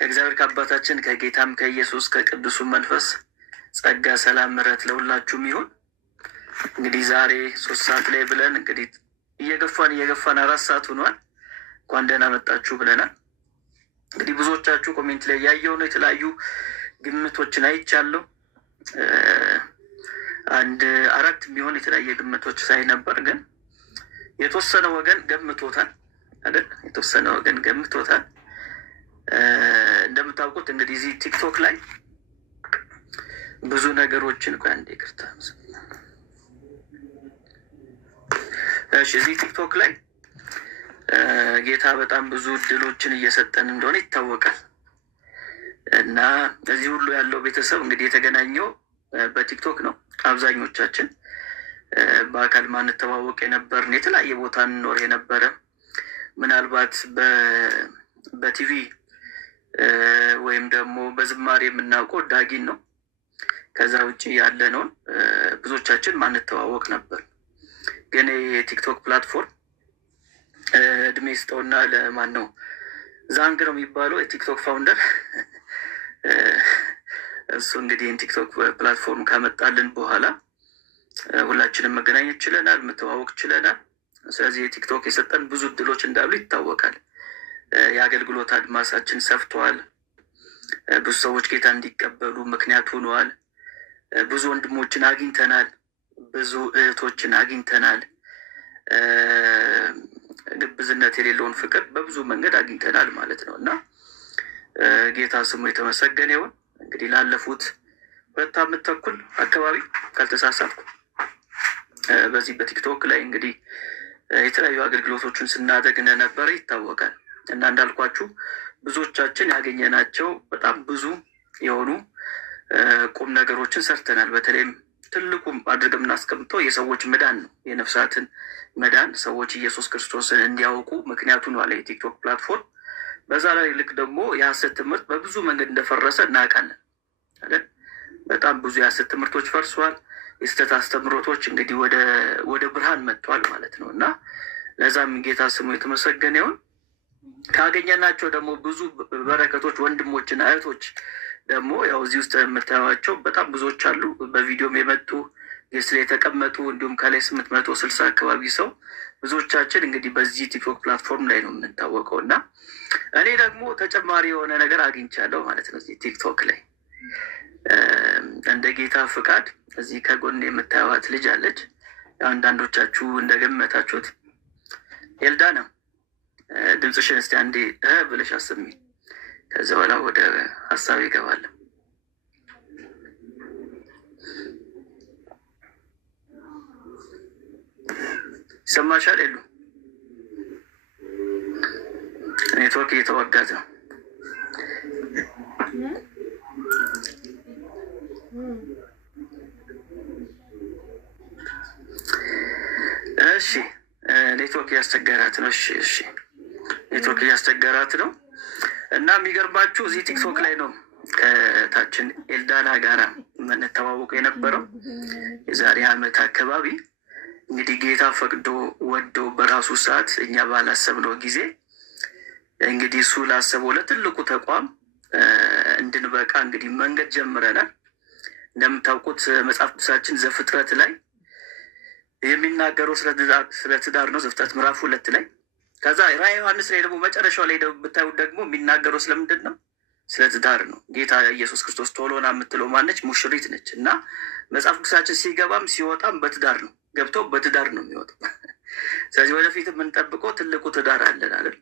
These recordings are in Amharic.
ከእግዚአብሔር ከአባታችን ከጌታም ከኢየሱስ ከቅዱሱ መንፈስ ጸጋ፣ ሰላም፣ ምሕረት ለሁላችሁም ይሁን። እንግዲህ ዛሬ 3 ሰዓት ላይ ብለን እንግዲህ እየገፋን 4 ሰዓት ሆኗል። እንኳን ደህና መጣችሁ ብለናል። እንግዲህ ብዙዎቻችሁ ኮሜንት ላይ ያየው ነው የተለያዩ ግምቶችን አይቻለሁ። አንድ 4 የሚሆን የተለያየ ግምቶች ሳይ ነበር፣ ግን የተወሰነ ወገን ገምቶታል አይደል? የተወሰነ ወገን ገምቶታል። እንደምታውቁት እንግዲህ እዚህ ቲክቶክ ላይ ብዙ ነገሮችን አንዴ ይቅርታ። እሺ፣ እዚህ ቲክቶክ ላይ ጌታ በጣም ብዙ እድሎችን እየሰጠን እንደሆነ ይታወቃል። እና እዚህ ሁሉ ያለው ቤተሰብ እንግዲህ የተገናኘው በቲክቶክ ነው። አብዛኞቻችን በአካል ማንተዋወቅ የነበርን፣ የተለያየ ቦታ እንኖር የነበረ፣ ምናልባት በቲቪ ወይም ደግሞ በዝማሬ የምናውቀው ዳጊን ነው። ከዛ ውጭ ያለነውን ብዙዎቻችን ማንተዋወቅ ነበር። ግን የቲክቶክ ፕላትፎርም እድሜ ስጠውና ለማን ነው ዛንግ ነው የሚባለው የቲክቶክ ፋውንደር እሱ እንግዲህ ቲክቶክ ፕላትፎርም ካመጣልን በኋላ ሁላችንም መገናኘት ችለናል፣ መተዋወቅ ችለናል። ስለዚህ የቲክቶክ የሰጠን ብዙ እድሎች እንዳሉ ይታወቃል። የአገልግሎት አድማሳችን ሰፍተዋል። ብዙ ሰዎች ጌታ እንዲቀበሉ ምክንያት ሆነዋል። ብዙ ወንድሞችን አግኝተናል፣ ብዙ እህቶችን አግኝተናል። ግብዝነት የሌለውን ፍቅር በብዙ መንገድ አግኝተናል ማለት ነው። እና ጌታ ስሙ የተመሰገነ ይሁን። እንግዲህ ላለፉት 2 ዓመት ተኩል አካባቢ ካልተሳሳትኩ በዚህ በቲክቶክ ላይ እንግዲህ የተለያዩ አገልግሎቶችን ስናደርግ እንደነበረ ይታወቃል። እና እንዳልኳችሁ ብዙዎቻችን ያገኘናቸው በጣም ብዙ የሆኑ ቁም ነገሮችን ሰርተናል። በተለይም ትልቁም አድርገን የምናስቀምጠው የሰዎች መዳን ነው። የነፍሳትን መዳን፣ ሰዎች ኢየሱስ ክርስቶስን እንዲያውቁ ምክንያቱ ነው አለ የቲክቶክ ፕላትፎርም። በዛ ላይ ልክ ደግሞ የሐሰት ትምህርት በብዙ መንገድ እንደፈረሰ እናውቃለን አይደል? በጣም ብዙ የሐሰት ትምህርቶች ፈርሷል። የስህተት አስተምህሮቶች እንግዲህ ወደ ብርሃን መጥቷል ማለት ነው። እና ለዛም ጌታ ስሙ የተመሰገነ ይሁን። ካገኘናቸው ደግሞ ብዙ በረከቶች ወንድሞችና እህቶች ደግሞ ያው እዚህ ውስጥ የምታዩዋቸው በጣም ብዙዎች አሉ። በቪዲዮም የመጡ የስለ የተቀመጡ እንዲሁም ከላይ 860 አካባቢ ሰው ብዙዎቻችን እንግዲህ በዚህ ቲክቶክ ፕላትፎርም ላይ ነው የምንታወቀው። እና እኔ ደግሞ ተጨማሪ የሆነ ነገር አግኝቻለሁ ማለት ነው እዚህ ቲክቶክ ላይ። እንደ ጌታ ፍቃድ እዚህ ከጎን የምታዩዋት ልጅ አለች። አንዳንዶቻችሁ እንደገመታችሁት ኤልዳና፣ ድምፅሽን እስቲ አንዴ ብለሽ አሰሚ። ከዚ በኋላ ወደ ሀሳብ ይገባል። ይሰማሻል? የሉ ኔትወርክ እየተዋጋት ነው። እሺ፣ ኔትወርክ እያስቸገራት ነው። እሺ፣ ኔትወርክ እያስቸገራት ነው። እና የሚገርባችሁ እዚህ ቲክቶክ ላይ ነው ከታችን ኤልዳና ጋራ የምንተዋወቀው የነበረው የዛሬ 1 ዓመት አካባቢ። እንግዲህ ጌታ ፈቅዶ ወዶ በራሱ ሰዓት እኛ ባላሰብነው ጊዜ እንግዲህ እሱ ላሰበው ለትልቁ ተቋም እንድንበቃ እንግዲህ መንገድ ጀምረናል። እንደምታውቁት መጽሐፍ ቅዱሳችን ዘፍጥረት ላይ የሚናገረው ስለ ትዳር ነው። ዘፍጥረት ምዕራፍ 2 ላይ ከዛ ራዕየ ዮሐንስ ላይ ደግሞ መጨረሻው ላይ ብታዩት ደግሞ የሚናገረው ስለምንድን ነው? ስለ ትዳር ነው። ጌታ ኢየሱስ ክርስቶስ ቶሎና የምትለው ማነች? ሙሽሪት ነች። እና መጽሐፍ ቅዱሳችን ሲገባም ሲወጣም በትዳር ነው ገብተው በትዳር ነው የሚወጣው። ስለዚህ ወደፊት የምንጠብቀው ትልቁ ትዳር አለን አይደል?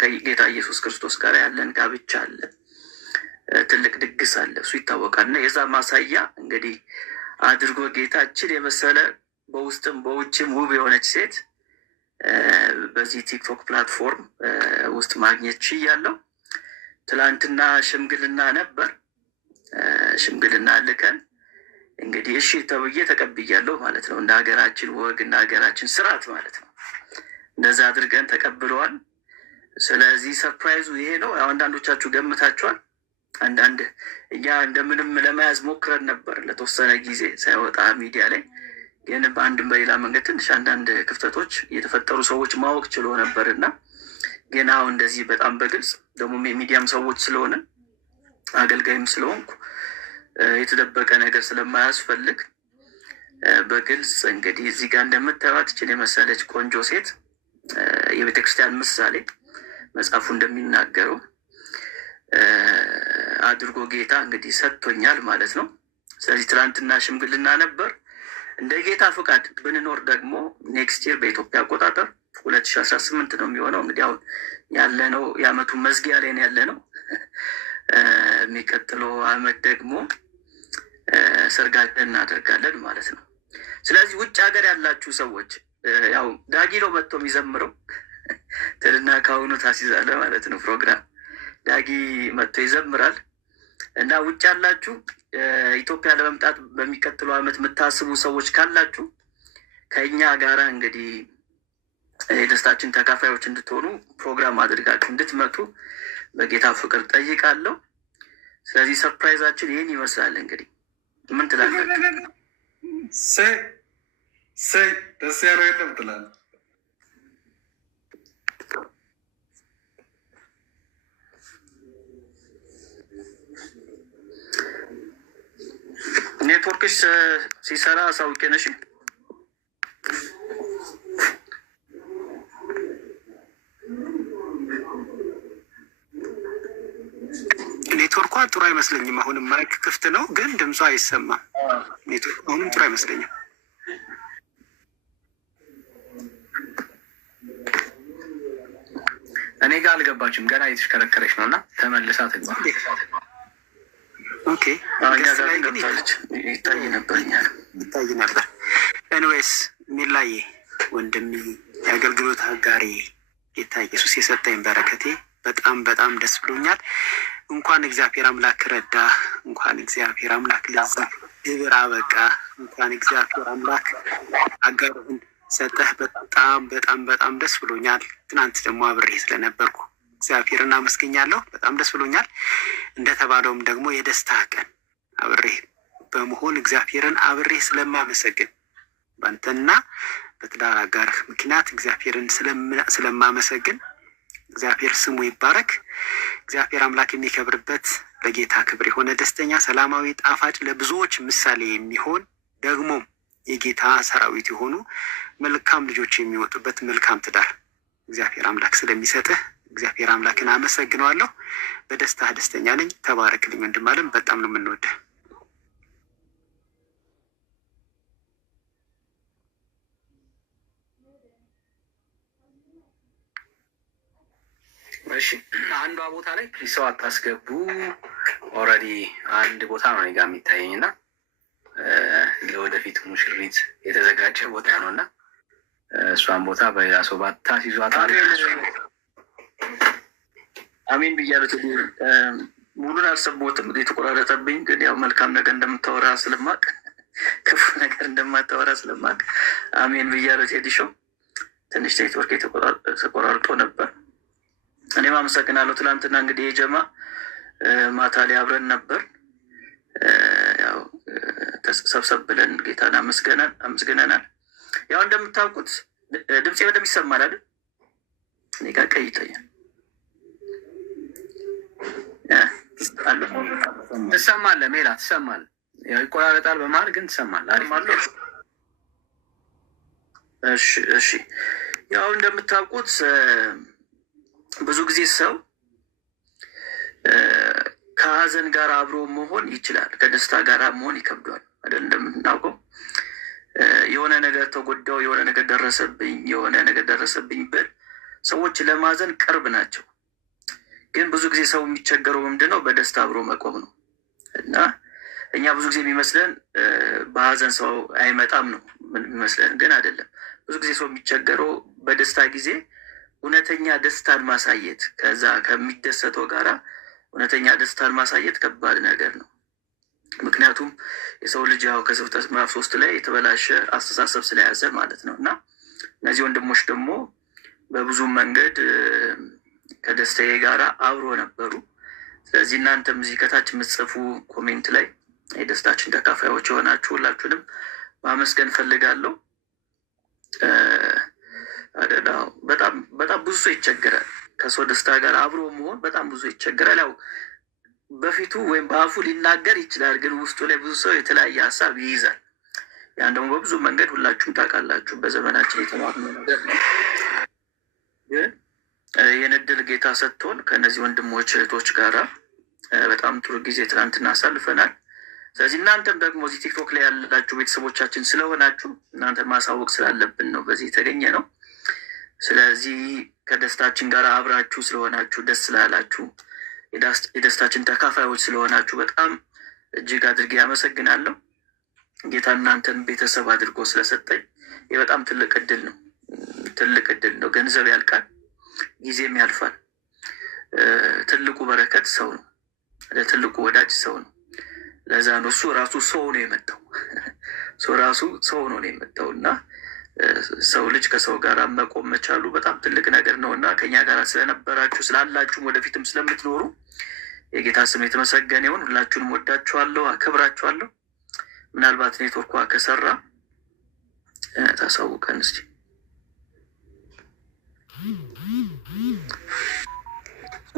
ከጌታ ኢየሱስ ክርስቶስ ጋር ያለን ጋብቻ አለ፣ ትልቅ ድግስ አለ፣ እሱ ይታወቃል። እና የዛ ማሳያ እንግዲህ አድርጎ ጌታችን የመሰለ በውስጥም በውጭም ውብ የሆነች ሴት በዚህ ቲክቶክ ፕላትፎርም ውስጥ ማግኘት ችያለሁ። ትላንትና ሽምግልና ነበር። ሽምግልና ልከን እንግዲህ እሺ ተብዬ ተቀብያለሁ ማለት ነው። እንደ ሀገራችን ወግ እና ሀገራችን ስርዓት ማለት ነው። እንደዛ አድርገን ተቀብለዋል። ስለዚህ ሰርፕራይዙ ይሄ ነው። አንዳንዶቻችሁ ገምታችኋል። አንዳንድ እኛ እንደምንም ለመያዝ ሞክረን ነበር ለተወሰነ ጊዜ ሳይወጣ ሚዲያ ላይ። ግን በአንድም በሌላ መንገድ ትንሽ አንዳንድ ክፍተቶች የተፈጠሩ ሰዎች ማወቅ ችሎ ነበር እና ግን አሁን እንደዚህ በጣም በግልጽ ደግሞ የሚዲያም ሰዎች ስለሆነ አገልጋይም ስለሆንኩ የተደበቀ ነገር ስለማያስፈልግ በግልጽ እንግዲህ እዚህ ጋር እንደምታዩት እችን የመሰለች ቆንጆ ሴት የቤተክርስቲያን ምሳሌ መጽሐፉ እንደሚናገረው አድርጎ ጌታ እንግዲህ ሰጥቶኛል ማለት ነው። ስለዚህ ትናንትና ሽምግልና ነበር። እንደ ጌታ ፍቃድ ብንኖር ደግሞ ኔክስት ይር በኢትዮጵያ አቆጣጠር 2018 ነው የሚሆነው። እንግዲህ አሁን ያለነው የአመቱ መዝጊያ ላይ ያለነው የሚቀጥለው አመት ደግሞ ሰርጋችን እናደርጋለን ማለት ነው። ስለዚህ ውጭ ሀገር ያላችሁ ሰዎች ያው ዳጊ ነው መጥቶ የሚዘምረው ትልና ካሁኑ ታሲዛለ ማለት ነው። ፕሮግራም ዳጊ መጥቶ ይዘምራል እና ውጭ ያላችሁ ኢትዮጵያ ለመምጣት በሚቀጥለው አመት የምታስቡ ሰዎች ካላችሁ ከኛ ጋራ እንግዲህ የደስታችን ተካፋዮች እንድትሆኑ ፕሮግራም አድርጋችሁ እንድትመጡ በጌታ ፍቅር ጠይቃለሁ። ስለዚህ ሰርፕራይዛችን ይህን ይመስላል። እንግዲህ ምን ትላለህ? ደስ ያለው የለም ትላለህ? ኔትወርክሽ ሲሰራ አሳውቄ ነሽ። ኔትወርኳ ጥሩ አይመስለኝም። አሁንም ማይክ ክፍት ነው፣ ግን ድምጿ አይሰማም። ኔትወርኩ አሁንም ጥሩ አይመስለኝም። እኔ ጋር አልገባችም። ገና የተሽከረከረች ነው እና ተመልሳ ትግባ። ኦኬ ይታይ ነበር ይታይ ነበር። ኤንዌይስ ሚላዬ ወንድሜ፣ የአገልግሎት አጋሪ ጌታ ኢየሱስ የሰጠኝ በረከቴ በጣም በጣም ደስ ብሎኛል። እንኳን እግዚአብሔር አምላክ ረዳ፣ እንኳን እግዚአብሔር አምላክ ለዚህ ክብር አበቃ፣ እንኳን እግዚአብሔር አምላክ አጋርህን ሰጠህ። በጣም በጣም በጣም ደስ ብሎኛል። ትናንት ደግሞ አብሬ ስለነበርኩ እግዚአብሔርን አመስገኛለሁ። በጣም ደስ ብሎኛል። እንደተባለውም ደግሞ የደስታ ቀን አብሬ በመሆን እግዚአብሔርን አብሬ ስለማመሰግን በአንተና በትዳር አጋርህ ምክንያት እግዚአብሔርን ስለማመሰግን እግዚአብሔር ስሙ ይባረክ። እግዚአብሔር አምላክ የሚከብርበት ለጌታ ክብር የሆነ ደስተኛ፣ ሰላማዊ፣ ጣፋጭ ለብዙዎች ምሳሌ የሚሆን ደግሞ የጌታ ሰራዊት የሆኑ መልካም ልጆች የሚወጡበት መልካም ትዳር እግዚአብሔር አምላክ ስለሚሰጥህ እግዚአብሔር አምላክን አመሰግነዋለሁ። በደስታ ደስተኛ ነኝ። ተባረክልኝ ወንድም አለም። በጣም ነው የምንወደው። እሺ፣ አንዷ ቦታ ላይ ፕሊስ ሰው አታስገቡ። ኦልሬዲ አንድ ቦታ ነው እኔ ጋር የሚታየኝ እና ለወደፊት ሙሽሪት የተዘጋጀ ቦታ ነው እና እሷን ቦታ በሌላ ሰው ባታስይዟት። አሜን ብያለሁ። ሙሉን አልሰቦትም የተቆራረጠብኝ፣ ግን ያው መልካም ነገር እንደምታወራ ስለማቅ ክፉ ነገር እንደማታወራ ስለማቅ አሜን ብያለሁ። ቴዲሾ ትንሽ ኔትወርክ ተቆራርጦ ነበር። እኔም አመሰግናለሁ። ትላንትና እንግዲህ የጀማ ማታ ላይ አብረን ነበር። ያው ሰብሰብ ብለን ጌታን አመስግነናል። ያው እንደምታውቁት ድምፄ በደንብ ይሰማል አይደል? እኔ ጋር ቀይ ይታያል። ትሰማለህ? ሜላ ትሰማለህ? ያው ይቆራረጣል በመሀል ግን ትሰማለህ። አሪፍ አለ። እሺ። ያው እንደምታውቁት ብዙ ጊዜ ሰው ከሀዘን ጋር አብሮ መሆን ይችላል፣ ከደስታ ጋር መሆን ይከብዷል አይደል? እንደምናውቀው የሆነ ነገር ተጎዳው፣ የሆነ ነገር ደረሰብኝ ብል ሰዎች ለማዘን ቅርብ ናቸው። ግን ብዙ ጊዜ ሰው የሚቸገረው ምንድነው? በደስታ አብሮ መቆም ነው። እና እኛ ብዙ ጊዜ የሚመስለን በሀዘን ሰው አይመጣም ነው የሚመስለን፣ ግን አይደለም። ብዙ ጊዜ ሰው የሚቸገረው በደስታ ጊዜ እውነተኛ ደስታን ማሳየት፣ ከዛ ከሚደሰተው ጋራ እውነተኛ ደስታን ማሳየት ከባድ ነገር ነው። ምክንያቱም የሰው ልጅ ያው ከዘፍጥረት ምዕራፍ 3 ላይ የተበላሸ አስተሳሰብ ስለያዘ ማለት ነው። እና እነዚህ ወንድሞች ደግሞ በብዙ መንገድ ከደስታዬ ጋራ አብሮ ነበሩ። ስለዚህ እናንተም እዚህ ከታች የምትጽፉ ኮሜንት ላይ የደስታችን ተካፋዮች የሆናችሁ ሁላችሁንም ማመስገን ፈልጋለሁ። በጣም ብዙ ሰው ይቸገራል። ከሰው ደስታ ጋር አብሮ መሆን በጣም ብዙ ይቸገራል። ያው በፊቱ ወይም በአፉ ሊናገር ይችላል፣ ግን ውስጡ ላይ ብዙ ሰው የተለያየ ሀሳብ ይይዛል። ያን ደግሞ በብዙ መንገድ ሁላችሁም ታውቃላችሁ፣ በዘመናችን የተማርነው ነገር ነው። ግን ይህን ዕድል ጌታ ሰጥቶን ከእነዚህ ወንድሞች እህቶች ጋራ በጣም ጥሩ ጊዜ ትናንትና አሳልፈናል። ስለዚህ እናንተም ደግሞ እዚህ ቲክቶክ ላይ ያላችሁ ቤተሰቦቻችን ስለሆናችሁ እናንተን ማሳወቅ ስላለብን ነው በዚህ የተገኘ ነው። ስለዚህ ከደስታችን ጋር አብራችሁ ስለሆናችሁ፣ ደስ ስላላችሁ፣ የደስታችን ተካፋዮች ስለሆናችሁ በጣም እጅግ አድርጌ ያመሰግናለሁ። ጌታ እናንተን ቤተሰብ አድርጎ ስለሰጠኝ ይህ በጣም ትልቅ እድል ነው። ትልቅ እድል ነው። ገንዘብ ያልቃል፣ ጊዜም ያልፋል። ትልቁ በረከት ሰው ነው። ትልቁ ወዳጅ ሰው ነው። ለዛ ነው እሱ ራሱ ሰው ነው የመጣው። እሱ ራሱ ሰው ነው የመጣው እና ሰው ልጅ ከሰው ጋር መቆም መቻሉ በጣም ትልቅ ነገር ነው እና ከኛ ጋር ስለነበራችሁ ስላላችሁም ወደፊትም ስለምትኖሩ የጌታ ስም የተመሰገነ ይሁን። ሁላችሁንም ወዳችኋለሁ፣ አከብራችኋለሁ። ምናልባት ኔትወርኳ ከሰራ ታሳውቀን እስኪ።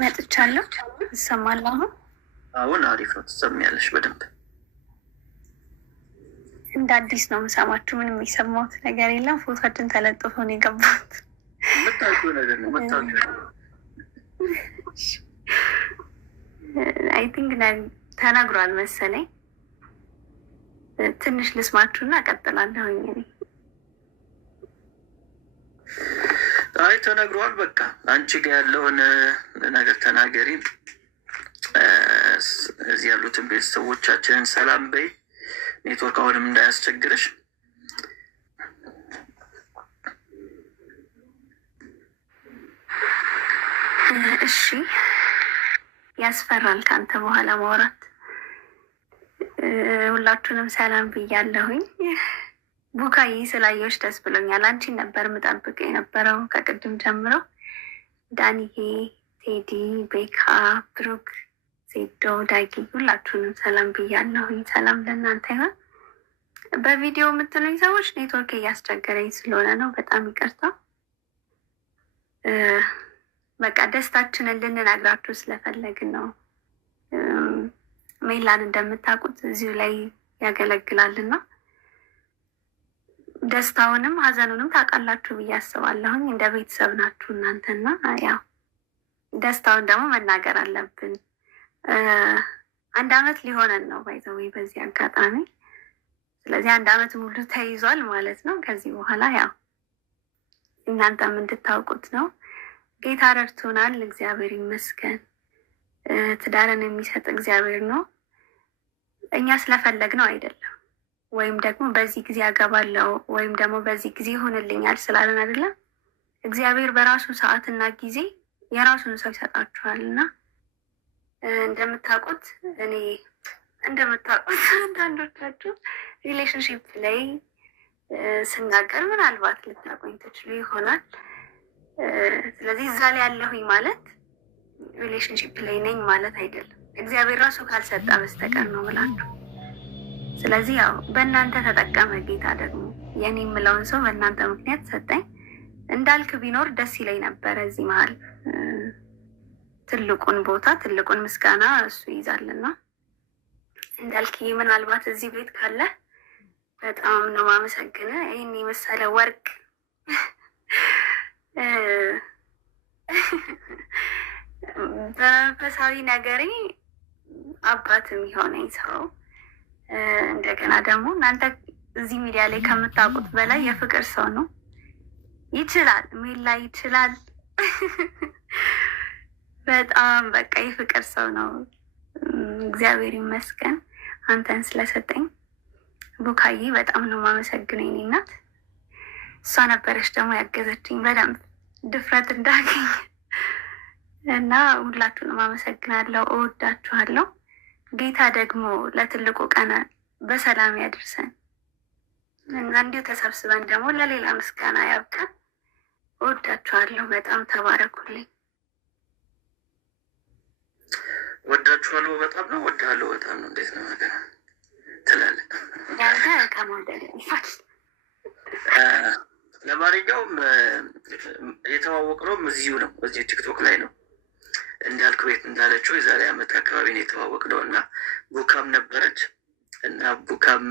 መጥቻለሁ። ይሰማል? አሁን አሪፍ ነው፣ ትሰሚያለሽ በደንብ። እንደ አዲስ ነው የምሰማችሁ። ምንም የሚሰማሁት ነገር የለም። ፎቶችን ተለጥፎ ነው የገባሁት። የምታውቂው ነገር ነው የምታውቂው። አይ ቲንክ ተነግሯል መሰለኝ። ትንሽ ልስማችሁና እቀጥላለሁኝ። አይ ተነግሯል። በቃ አንቺ ጋር ያለውን ነገር ተናገሪ። እዚህ ያሉትን ቤተሰቦቻችንን ሰላም በይ። ኔትወርክ አሁንም እንዳያስቸግርሽ። እሺ፣ ያስፈራል ከአንተ በኋላ ማውራት። ሁላችሁንም ሰላም ብያለሁኝ። ቡካዬ ስላየሁሽ ደስ ብሎኛል። አንቺን ነበር የምጠብቅ የነበረው ከቅድም ጀምሮ። ዳንዬ፣ ቴዲ፣ ቤካ፣ ብሩክ፣ ዜዶ፣ ዳጊ ሁላችሁንም ሰላም ብያለሁኝ። ሰላም ለእናንተ ይሆን። በቪዲዮ የምትሉኝ ሰዎች ኔትወርክ እያስቸገረኝ ስለሆነ ነው፣ በጣም ይቅርታ። በቃ ደስታችንን ልንነግራችሁ ስለፈለግን ነው። ሜላን እንደምታውቁት እዚሁ ላይ ያገለግላልና ደስታውንም ሀዘኑንም ታውቃላችሁ ብዬ አስባለሁኝ። እንደ ቤተሰብ ናችሁ እናንተና ያው ደስታውን ደግሞ መናገር አለብን። 1 ዓመት ሊሆነን ነው ባይዘዌ በዚህ አጋጣሚ። ስለዚህ 1 ዓመት ሙሉ ተይዟል ማለት ነው። ከዚህ በኋላ ያው እናንተም እንድታውቁት ነው። ጌታ ረድቶናል፣ እግዚአብሔር ይመስገን። ትዳርን የሚሰጥ እግዚአብሔር ነው። እኛ ስለፈለግ ነው አይደለም። ወይም ደግሞ በዚህ ጊዜ አገባለሁ ወይም ደግሞ በዚህ ጊዜ ይሆንልኛል ስላለን አይደለም። እግዚአብሔር በራሱ ሰዓትና ጊዜ የራሱን ሰው ይሰጣችኋል እና እንደምታውቁት አንዳንዶቻችሁ ሪሌሽንሽፕ ላይ ስናገር ምናልባት ልታቆኝ ትችሉ ይሆናል። ስለዚህ እዛ ላይ ያለሁኝ ማለት ሪሌሽንሽፕ ላይ ነኝ ማለት አይደለም። እግዚአብሔር ራሱ ካልሰጠ በስተቀር ነው ምላችሁ። ስለዚህ ያው በእናንተ ተጠቀመ ጌታ። ደግሞ የኔ የምለውን ሰው በእናንተ ምክንያት ሰጠኝ። እንዳልክ ቢኖር ደስ ይለኝ ነበረ። እዚህ መሀል ትልቁን ቦታ ትልቁን ምስጋና እሱ ይዛልና እንዳልክ ምናልባት እዚህ ቤት ካለ በጣም ነው ማመሰግነ። ይህን የመሰለ ወርቅ በመንፈሳዊ ነገሬ አባት የሚሆነኝ ሰው፣ እንደገና ደግሞ እናንተ እዚህ ሚዲያ ላይ ከምታውቁት በላይ የፍቅር ሰው ነው። ይችላል፣ ሜላ ይችላል። በጣም በቃ የፍቅር ሰው ነው። እግዚአብሔር ይመስገን አንተን ስለሰጠኝ። ቡካዬ በጣም ነው ማመሰግነው የኔ እናት። እሷ ነበረች ደግሞ ያገዘችኝ በደንብ ድፍረት እንዳገኝ እና ሁላችሁንም አመሰግናለሁ። እወዳችኋለሁ። ጌታ ደግሞ ለትልቁ ቀን በሰላም ያድርሰን እና እንዲሁ ተሰብስበን ደግሞ ለሌላ ምስጋና ያብቃን። እወዳችኋለሁ። በጣም ተባረኩልኝ። ወዳችኋለሁ። በጣም ነው ወዳለሁ። በጣም ነው። እንዴት ነው ነገር ትላለህ? ያንተ ከመውደድ ይፋል። ለማንኛውም የተዋወቅነውም እዚሁ ነው፣ እዚሁ ቲክቶክ ላይ ነው። እንዳልክ ቤት እንዳለችው የዛሬ ዓመት አካባቢ ነው የተዋወቅነው እና ቡካም ነበረች እና ቡካም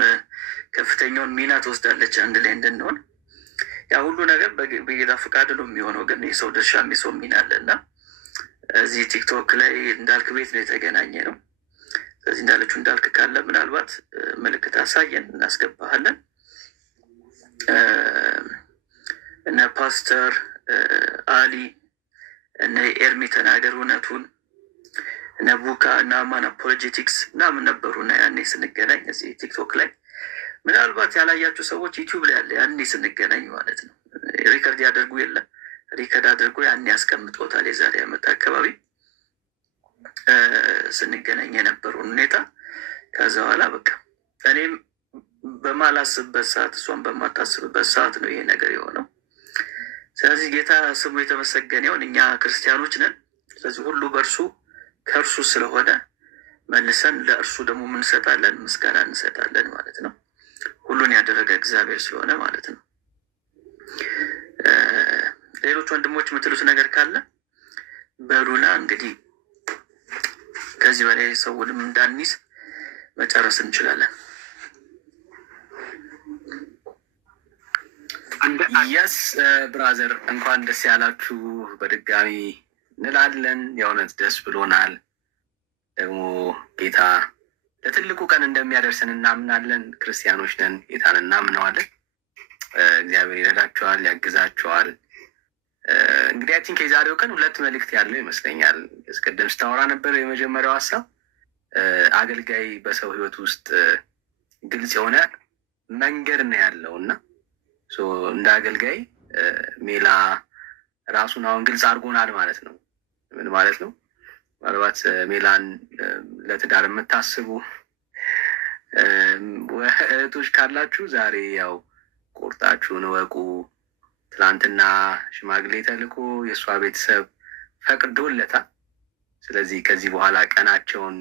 ከፍተኛውን ሚና ትወስዳለች አንድ ላይ እንድንሆን። ያ ሁሉ ነገር በጌታ ፈቃድ ነው የሚሆነው፣ ግን የሰው ድርሻ የሰው ሚና አለ እና እዚህ ቲክቶክ ላይ እንዳልክ ቤት ነው የተገናኘ ነው። ስለዚህ እንዳለችው እንዳልክ ካለ ምናልባት ምልክት አሳየን እናስገባሃለን። እነ ፓስተር አሊ እነ ኤርሚ ተናገር እውነቱን እነ ቡካ እና አማን አፖሎጄቲክስ ምናምን ነበሩ እና ያኔ ስንገናኝ እዚህ ቲክቶክ ላይ ምናልባት ያላያችሁ ሰዎች ዩቲዩብ ላይ ያለ ያኔ ስንገናኝ ማለት ነው። ሪከርድ ያደርጉ የለ ሪከርድ አድርጎ ያኔ ያስቀምጦታል። የዛሬ ዓመት አካባቢ ስንገናኝ የነበረውን ሁኔታ ከዛ በኋላ በቃ እኔም በማላስብበት ሰዓት እሷን በማታስብበት ሰዓት ነው ይሄ ነገር የሆነው። ስለዚህ ጌታ ስሙ የተመሰገነ ይሁን። እኛ ክርስቲያኖች ነን። ስለዚህ ሁሉ በእርሱ ከእርሱ ስለሆነ መልሰን ለእርሱ ደግሞ እንሰጣለን፣ ምስጋና እንሰጣለን ማለት ነው። ሁሉን ያደረገ እግዚአብሔር ስለሆነ ማለት ነው። ሌሎች ወንድሞች የምትሉት ነገር ካለ በሉና እንግዲህ ከዚህ በላይ ሰውንም እንዳንይዝ መጨረስ እንችላለን። የስ ብራዘር እንኳን ደስ ያላችሁ በድጋሚ እንላለን። የእውነት ደስ ብሎናል። ደግሞ ጌታ ለትልቁ ቀን እንደሚያደርሰን እናምናለን። ክርስቲያኖች ነን፣ ጌታን እናምነዋለን። እግዚአብሔር ይረዳቸዋል፣ ያግዛቸዋል። እንግዲህ አይ ቲንክ የዛሬው ቀን ሁለት መልእክት ያለው ይመስለኛል። እስቀደም ስታወራ ነበር። የመጀመሪያው ሀሳብ አገልጋይ በሰው ሕይወት ውስጥ ግልጽ የሆነ መንገድ ነው ያለው እና እንደ አገልጋይ ሜላ ራሱን አሁን ግልጽ አድርጎናል ማለት ነው። ምን ማለት ነው? ምናልባት ሜላን ለትዳር የምታስቡ እህቶች ካላችሁ ዛሬ ያው ቁርጣችሁን እወቁ። ትላንትና ሽማግሌ ተልኮ የእሷ ቤተሰብ ፈቅዶለታል። ስለዚህ ከዚህ በኋላ ቀናቸውን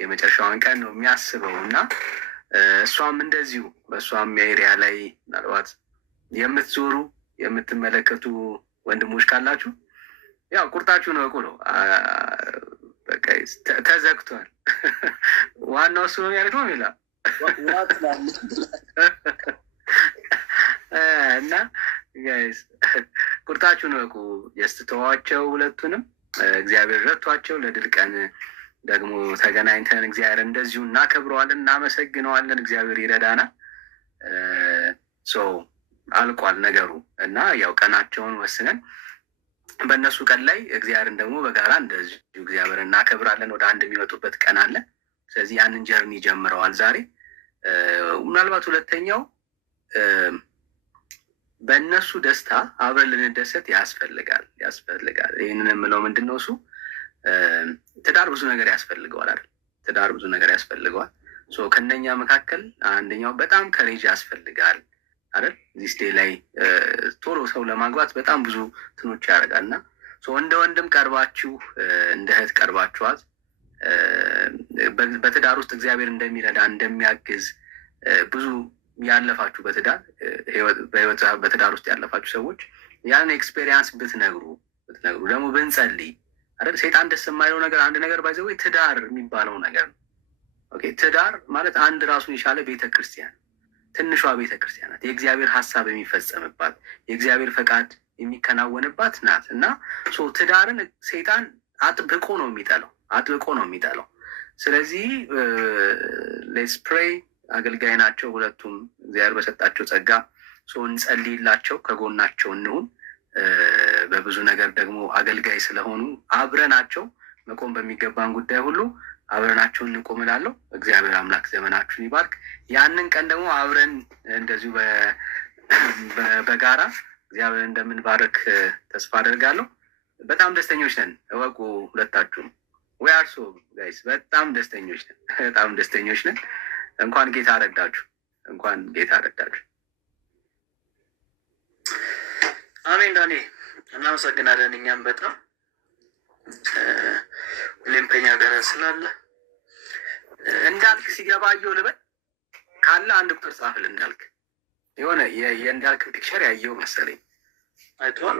የመጨረሻውን ቀን ነው የሚያስበው እና እሷም እንደዚሁ በእሷም ኤሪያ ላይ ምናልባት የምትዞሩ የምትመለከቱ ወንድሞች ካላችሁ ያው ቁርጣችሁን እወቁ ነው። በቃ ተዘግቷል። ዋናው እሱ ነው ያደርገው ሜላ እና ጋይስ ቁርጣችሁን እወቁ። የስትተዋቸው ሁለቱንም እግዚአብሔር ረቷቸው ለድል ቀን ደግሞ ተገናኝተን እግዚአብሔር እንደዚሁ እናከብረዋለን፣ እናመሰግነዋለን። እግዚአብሔር ይረዳናል። አልቋል ነገሩ እና ያው ቀናቸውን ወስነን በእነሱ ቀን ላይ እግዚአብሔርን ደግሞ በጋራ እንደዚሁ እግዚአብሔር እናከብራለን። ወደ አንድ የሚመጡበት ቀን አለ። ስለዚህ ያንን ጀርኒ ጀምረዋል ዛሬ። ምናልባት ሁለተኛው በእነሱ ደስታ አብረን ልንደሰት ያስፈልጋል። ይህንን የምለው ምንድን ነው? እሱ ትዳር ብዙ ነገር ያስፈልገዋል አይደል? ትዳር ብዙ ነገር ያስፈልገዋል። ከነኛ መካከል አንደኛው በጣም ከሬጅ ያስፈልጋል አይደል? ዚስ ዴይ ላይ ቶሎ ሰው ለማግባት በጣም ብዙ ትኖች ያደርጋል እና እንደ ወንድም ቀርባችሁ እንደ እህት ቀርባችኋት በትዳር ውስጥ እግዚአብሔር እንደሚረዳ እንደሚያግዝ ብዙ ያለፋችሁ በትዳር ውስጥ ያለፋችሁ ሰዎች ያን ኤክስፔሪንስ ብትነግሩ ደግሞ ብንጸልይ አይደል? ሰይጣን ደስ የማይለው ነገር አንድ ነገር ባይዘው ትዳር የሚባለው ነገር ነው። ኦኬ፣ ትዳር ማለት አንድ ራሱን የቻለ ቤተክርስቲያን፣ ትንሿ ቤተክርስቲያን ናት። የእግዚአብሔር ሀሳብ የሚፈጸምባት የእግዚአብሔር ፈቃድ የሚከናወንባት ናት እና ትዳርን ሰይጣን አጥብቆ ነው የሚጠላው። ስለዚህ ሌትስ ፕሬይ። አገልጋይ ናቸው ሁለቱም፣ እግዚአብሔር በሰጣቸው ጸጋ እንጸልይላቸው፣ ከጎናቸው እንሁን። በብዙ ነገር ደግሞ አገልጋይ ስለሆኑ አብረናቸው መቆም በሚገባን ጉዳይ ሁሉ አብረናቸው እንቆም እላለሁ። እግዚአብሔር አምላክ ዘመናችሁን ይባርክ። ያንን ቀን ደግሞ አብረን እንደዚሁ በጋራ እግዚአብሔር እንደምንባረክ ተስፋ አደርጋለሁ። በጣም ደስተኞች ነን። እወቁ ሁለታችሁም we are so guys በጣም ደስተኞች ነን። እንኳን ጌታ ረዳችሁ። አሜን። ዳኔ እናመሰግናለን። እኛም በጣም ሁሌም ከኛ ጋር ስላለ እንዳልክ ሲገባየው ልበል ካለ አንድ ቁጥር ጻፍል እንዳልክ የሆነ የእንዳልክን ፒክቸር ያየው መሰለኝ አይተዋል።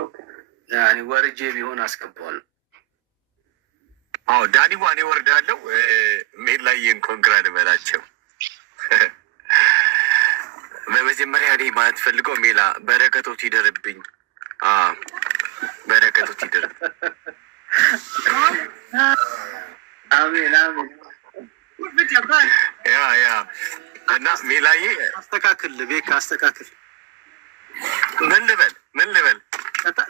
እኔ ወርጄ ቢሆን አስገባዋለሁ። አዎ ዳኒ ዋኔ ወርዳለው ሜል ላይ ኮንግራ ልበላቸው። በመጀመሪያ እኔ ማለት ፈልገው ሜላ በረከቶት ይደርብኝ። በረከቶት ይደርብ። አሜን አሜን። ያ እና ሜላዬ አስተካክል፣ ቤካ አስተካክል። ምን ልበል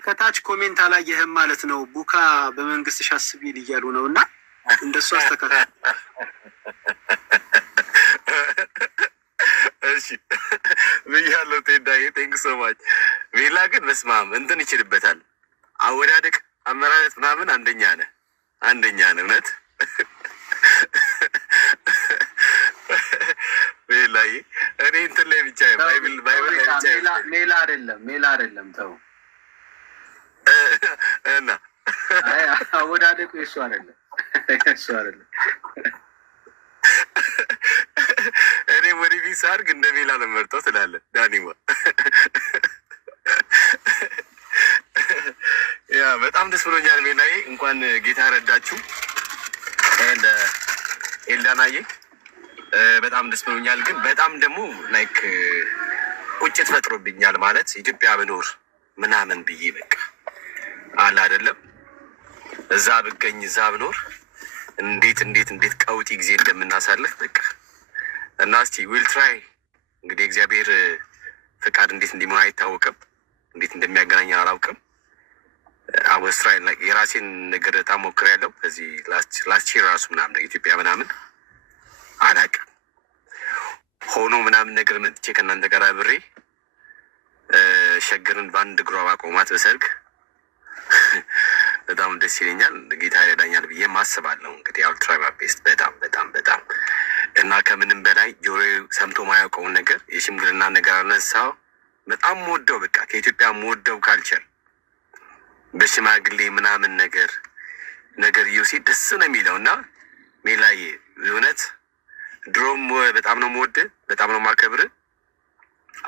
ከታች ኮሜንት አላየህም ማለት ነው። ቡካ በመንግስት ሻስቢል እያሉ ነው እና እንደሱ አስተካክል። እሺ ብያለሁ። ቴዳዬ ቴንክ ሶ ማች። ሜላ ግን መስማም እንትን ይችልበታል። አወዳደቅ አመራረት ምናምን አንደኛ ነህ እውነት። ሜላዬ እኔ እንትን ላይ ብቻ ባይብል ላይ ብቻ ሜላ አይደለም ተው እና አወዳደቁ የሱ አይደለም። እኔ ወደፊት ሳድግ እንደ ሜላ ነው መርጠው ትላለህ ዳኒማ። ያ በጣም ደስ ብሎኛል ሜላዬ፣ እንኳን ጌታ ረዳችሁ። እንደ ኤልዳናዬ በጣም ደስ ብሎኛል። ግን በጣም ደግሞ ላይክ ቁጭት ፈጥሮብኛል ማለት ኢትዮጵያ ብኖር ምናምን ብዬ በቃ አለ አይደለም እዛ ብገኝ እዛ ብኖር እንዴት ቀውጢ ጊዜ እንደምናሳልፍ በቃ እና እስቲ ዊል ትራይ እንግዲህ እግዚአብሔር ፍቃድ እንዴት እንደሚሆን አይታወቅም፣ እንዴት እንደሚያገናኝ አላውቅም። አወስትራይል ላይ የራሴን ነገር በጣም ሞክሬያለሁ። በዚህ ላስት ይር ራሱ ምናምን ኢትዮጵያ ምናምን አላውቅም ሆኖ ምናምን ነገር መጥቼ ከእናንተ ጋር አብሬ ሸገርን በአንድ እግሯ ባቆማት በሰርግ በጣም ደስ ይለኛል። ጌታ ይረዳኛል ብዬ ማስባለሁ። እንግዲህ አልትራይ ቤስት በጣም እና ከምንም በላይ ጆሮ ሰምቶ ማያውቀውን ነገር የሽምግልና ነገር አነሳው። በጣም የምወደው በቃ ከኢትዮጵያ የምወደው ካልቸር በሽማግሌ ምናምን ነገር ዩሲ ደስ ነው የሚለው እና ሜላዬ እውነት ድሮም በጣም ነው የምወድህ፣ በጣም ነው የማከብርህ።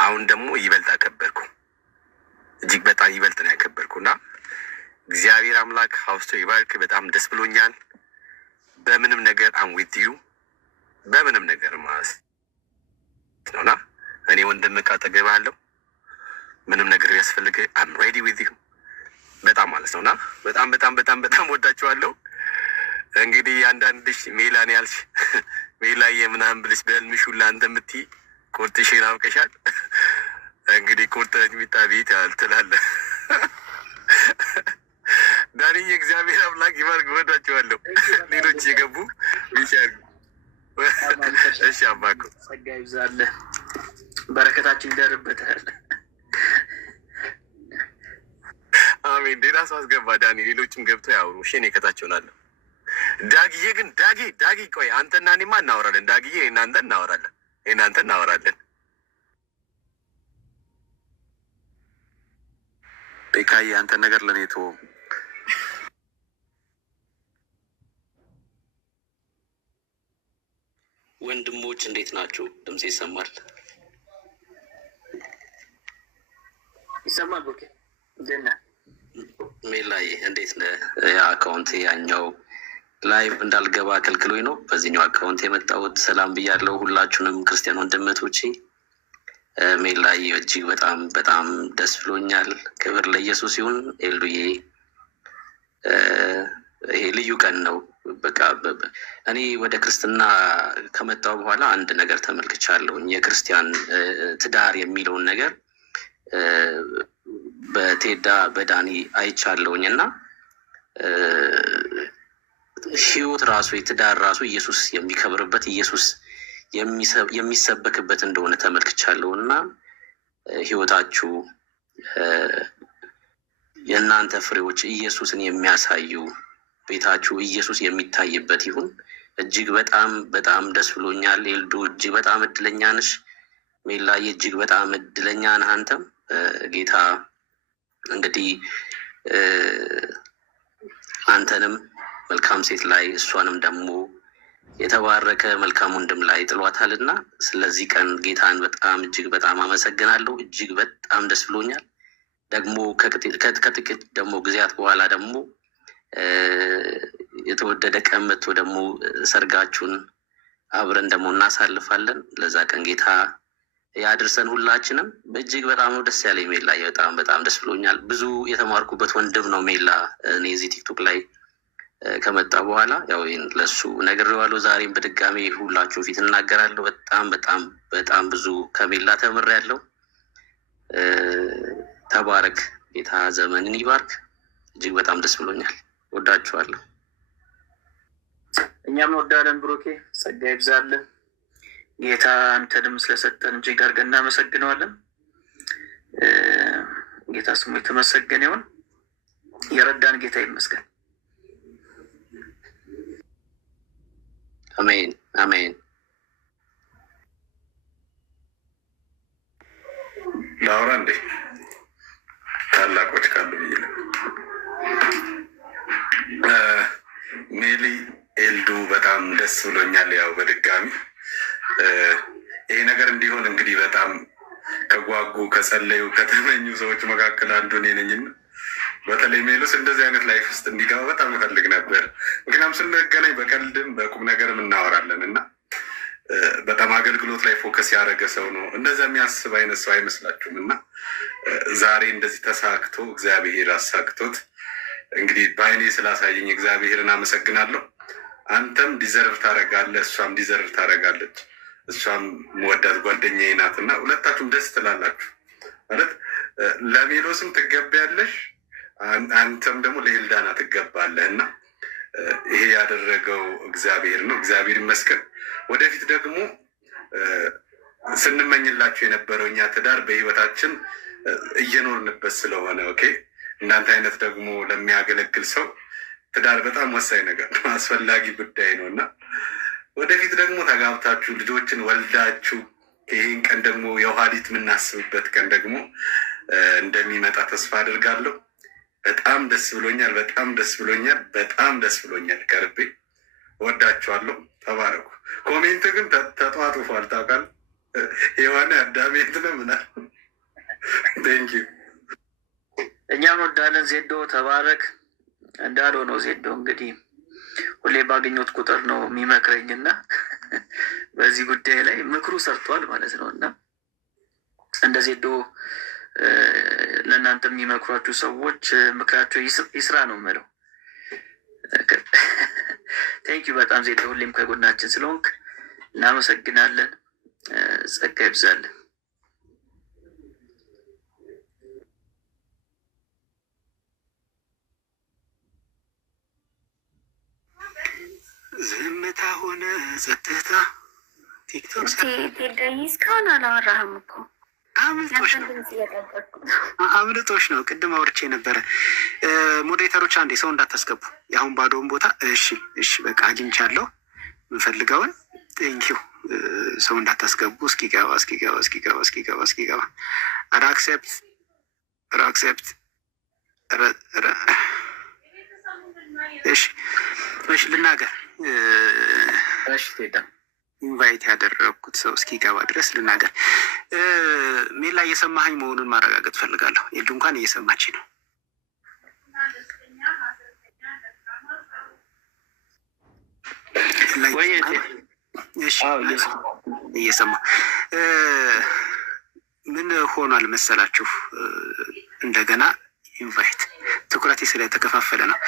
አሁን ደግሞ ይበልጥ አከበርኩ፣ እጅግ በጣም ይበልጥ ነው ያከበርኩ እና እግዚአብሔር አምላክ ሀውስቶ ይባርክ። በጣም ደስ ብሎኛል። በምንም ነገር አም ዊዝ ዩ በምንም ነገር ማለት ነውና እኔ ወንድምህ አጠገብህ ምንም ነገር ያስፈልግ አም ሬዲ ዊዝ ዩ በጣም ማለት ነውና በጣም ወዳችኋለሁ። እንግዲህ አንዳንድሽ ሜላን ያልሽ ሜላዬ ምናምን ብለሽ በህልምሽ ሁላ አንተ የምትይ ቁርጥሽን አውቀሻል። እንግዲህ ቁርጥህን ሚጣ ቤት ትላለህ። ዳንዬ እግዚአብሔር አምላክ ይባርክ። ወዳችኋለሁ። ሌሎች የገቡ ቢሻል እሺ አባኩ ጸጋ ይብዛልህ፣ በረከታችን ይደርብታል። አሜን። ሌላ ሰው አስገባ ዳኒ፣ ሌሎችም ገብተው ያውሩ። እሺ እኔ ከታች ሆናለሁ። ዳግዬ ግን ዳጊ ቆይ አንተና እኔማ እናወራለን። ዳግዬ እናንተ እናወራለን። ቤካዬ አንተ ነገር ለኔ ተወው። ወንድሞች እንዴት ናችሁ? ድምጽ ይሰማል? ይሰማል። ኦኬ ደህና ሜላይ እንዴት ነህ? ያ አካውንት ያኛው ላይቭ እንዳልገባ ከልክሎኝ ነው በዚህኛው አካውንት የመጣሁት። ሰላም ብያለሁ ሁላችሁንም ክርስቲያን ወንድመቶቼ። ሜላይ እጅግ በጣም ደስ ብሎኛል። ክብር ለኢየሱስ ይሁን። ኤልዱዬ ይሄ ልዩ ቀን ነው። በቃ እኔ ወደ ክርስትና ከመጣሁ በኋላ አንድ ነገር ተመልክቻለሁኝ። የክርስቲያን ትዳር የሚለውን ነገር በቴዳ በዳኒ አይቻለሁኝ እና ህይወት ራሱ የትዳር ራሱ ኢየሱስ የሚከብርበት ኢየሱስ የሚሰበክበት እንደሆነ ተመልክቻለሁ እና ህይወታችሁ የእናንተ ፍሬዎች ኢየሱስን የሚያሳዩ ቤታችሁ ኢየሱስ የሚታይበት ይሁን። እጅግ በጣም ደስ ብሎኛል። ኤልዱ እጅግ በጣም እድለኛ ነሽ። ሜላዬ እጅግ በጣም እድለኛ ነህ አንተም። ጌታ እንግዲህ አንተንም መልካም ሴት ላይ እሷንም ደግሞ የተባረከ መልካም ወንድም ላይ ጥሏታል እና ስለዚህ ቀን ጌታን በጣም እጅግ በጣም አመሰግናለሁ። እጅግ በጣም ደስ ብሎኛል። ደግሞ ከጥቂት ደግሞ ጊዜያት በኋላ ደግሞ የተወደደ ቀን መጥቶ ደግሞ ሰርጋችሁን አብረን ደግሞ እናሳልፋለን። ለዛ ቀን ጌታ ያድርሰን ሁላችንም። እጅግ በጣም ነው ደስ ያለኝ ሜላ፣ በጣም በጣም ደስ ብሎኛል። ብዙ የተማርኩበት ወንድም ነው ሜላ። እኔ እዚህ ቲክቶክ ላይ ከመጣ በኋላ ያው ለሱ ነግሬዋለሁ። ዛሬም በድጋሚ ሁላችሁ ፊት እናገራለሁ። በጣም በጣም በጣም ብዙ ከሜላ ተምሬያለሁ። ተባረክ፣ ጌታ ዘመንን ይባርክ። እጅግ በጣም ደስ ብሎኛል። ወዳችኋለሁ። እኛም ወዳለን ብሩኬ፣ ጸጋ ይብዛልን። ጌታ አንተንም ስለሰጠን እጅግ አድርገን እናመሰግነዋለን። ጌታ ስሙ የተመሰገነ ይሁን። የረዳን ጌታ ይመስገን። አሜን አሜን። ላውራ እንዴ ታላቆች ካሉ ብዬ ሜሊ ኤልዱ በጣም ደስ ብሎኛል። ያው በድጋሚ ይሄ ነገር እንዲሆን እንግዲህ በጣም ከጓጉ ከጸለዩ ከተመኙ ሰዎች መካከል አንዱ እኔ ነኝና በተለይ ሜሎስ እንደዚህ አይነት ላይፍ ውስጥ እንዲገባ በጣም እፈልግ ነበር። ምክንያቱም ስንገናኝ በቀልድም በቁም ነገርም እናወራለን እና በጣም አገልግሎት ላይ ፎከስ ያደረገ ሰው ነው። እንደዛ የሚያስብ አይነት ሰው አይመስላችሁም? እና ዛሬ እንደዚህ ተሳክቶ እግዚአብሔር አሳክቶት እንግዲህ በአይኔ ስላሳየኝ እግዚአብሔርን አመሰግናለሁ። አንተም ዲዘርቭ ታደርጋለህ፣ እሷም ዲዘርቭ ታደርጋለች። እሷም መወዳት ጓደኛዬ ናት እና ሁለታችሁም ደስ ትላላችሁ ማለት ለሜሎስም ትገቢያለሽ፣ አንተም ደግሞ ለኤልዳና ትገባለህ እና ይሄ ያደረገው እግዚአብሔር ነው። እግዚአብሔር ይመስገን። ወደፊት ደግሞ ስንመኝላችሁ የነበረው እኛ ትዳር በህይወታችን እየኖርንበት ስለሆነ ኦኬ፣ እናንተ አይነት ደግሞ ለሚያገለግል ሰው ትዳር በጣም ወሳኝ ነገር ነው፣ አስፈላጊ ጉዳይ ነው እና ወደፊት ደግሞ ተጋብታችሁ ልጆችን ወልዳችሁ ይህን ቀን ደግሞ የኋሊት የምናስብበት ቀን ደግሞ እንደሚመጣ ተስፋ አድርጋለሁ። በጣም ደስ ብሎኛል። በጣም ደስ ብሎኛል። በጣም ደስ ብሎኛል። ከርቤ ወዳችኋለሁ። ተባረኩ። ኮሜንት ግን ተጧጡፏል። ታውቃለህ የሆነ አዳሜት ነው ምናል። ቴንክ ዩ። እኛም ወዳለን። ዜዶ ተባረክ። እንዳለው ነው ዜዶ እንግዲህ ሁሌ ባገኘሁት ቁጥር ነው የሚመክረኝ እና በዚህ ጉዳይ ላይ ምክሩ ሰርቷል ማለት ነው እና እንደ ዜዶ ለእናንተ የሚመክሯችሁ ሰዎች ምክራቸው ይስራ ነው የምለው። ቴንኪዩ በጣም ዜዶ፣ ሁሌም ከጎናችን ስለሆንክ እናመሰግናለን። ጸጋ ይብዛለን። ዝምታ ሆነ ጸጥታ። ቲክቶክ እስካሁን አላወራህም እኮ አምልጦች ነው። ቅድም አውርቼ ነበረ። ሞዴሬተሮች አንዴ ሰው እንዳታስገቡ የአሁን ባዶውን ቦታ። እሺ እሺ፣ በቃ አግኝቻለሁ የምፈልገውን። ቴንኪው። ሰው እንዳታስገቡ። እስኪገባ እስኪገባ እስኪገባ እስኪገባ እስኪገባ። ኧረ አክሴፕት፣ ኧረ አክሴፕት። እሺ እሺ፣ ልናገር። እሺ ቴዳ ኢንቫይት ያደረግኩት ሰው እስኪገባ ድረስ ልናገር። ሜላ እየሰማኸኝ መሆኑን ማረጋገጥ ፈልጋለሁ። ኤልዱ እንኳን እየሰማች ነው። እየሰማ ምን ሆኗል መሰላችሁ? እንደገና ኢንቫይት ትኩረቴ ስለተከፋፈለ ነው።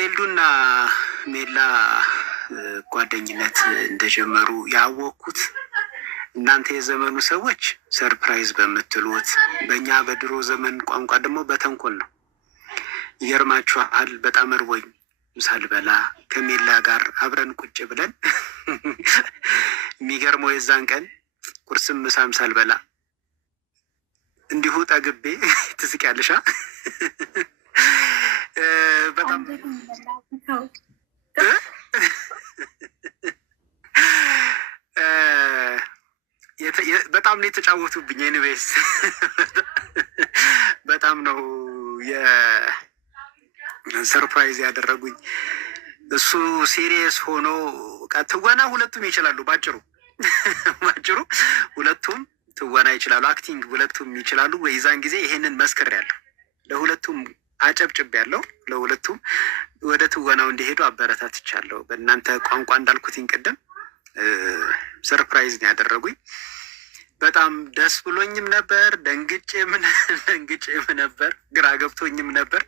ኤልዱና ሜላ ጓደኝነት እንደጀመሩ ያወቅኩት እናንተ የዘመኑ ሰዎች ሰርፕራይዝ በምትሉት በእኛ በድሮ ዘመን ቋንቋ ደግሞ በተንኮል ነው። ይገርማችኋል። በጣም እርቦኝ ሳልበላ ከሜላ ጋር አብረን ቁጭ ብለን የሚገርመው የዛን ቀን ቁርስም ምሳም ሳልበላ እንዲሁ ጠግቤ ትስቂያለሽ። በጣም በጣም ነው የተጫወቱብኝ። ኤኒዌይስ በጣም ነው የሰርፕራይዝ ያደረጉኝ። እሱ ሲሪየስ ሆኖ ትወና ሁለቱም ይችላሉ። ባጭሩ ሁለቱም ትወና ይችላሉ። አክቲንግ ሁለቱም ይችላሉ። የዛን ጊዜ ይሄንን መስክሬያለሁ። ለሁለቱም አጨብጭቤያለሁ። ለሁለቱም ወደ ትወናው እንዲሄዱ አበረታትቻለሁ። በእናንተ ቋንቋ እንዳልኩትኝ ቅድም ሰርፕራይዝ ነው ያደረጉኝ። በጣም ደስ ብሎኝም ነበር፣ ደንግጬም ነበር፣ ግራ ገብቶኝም ነበር።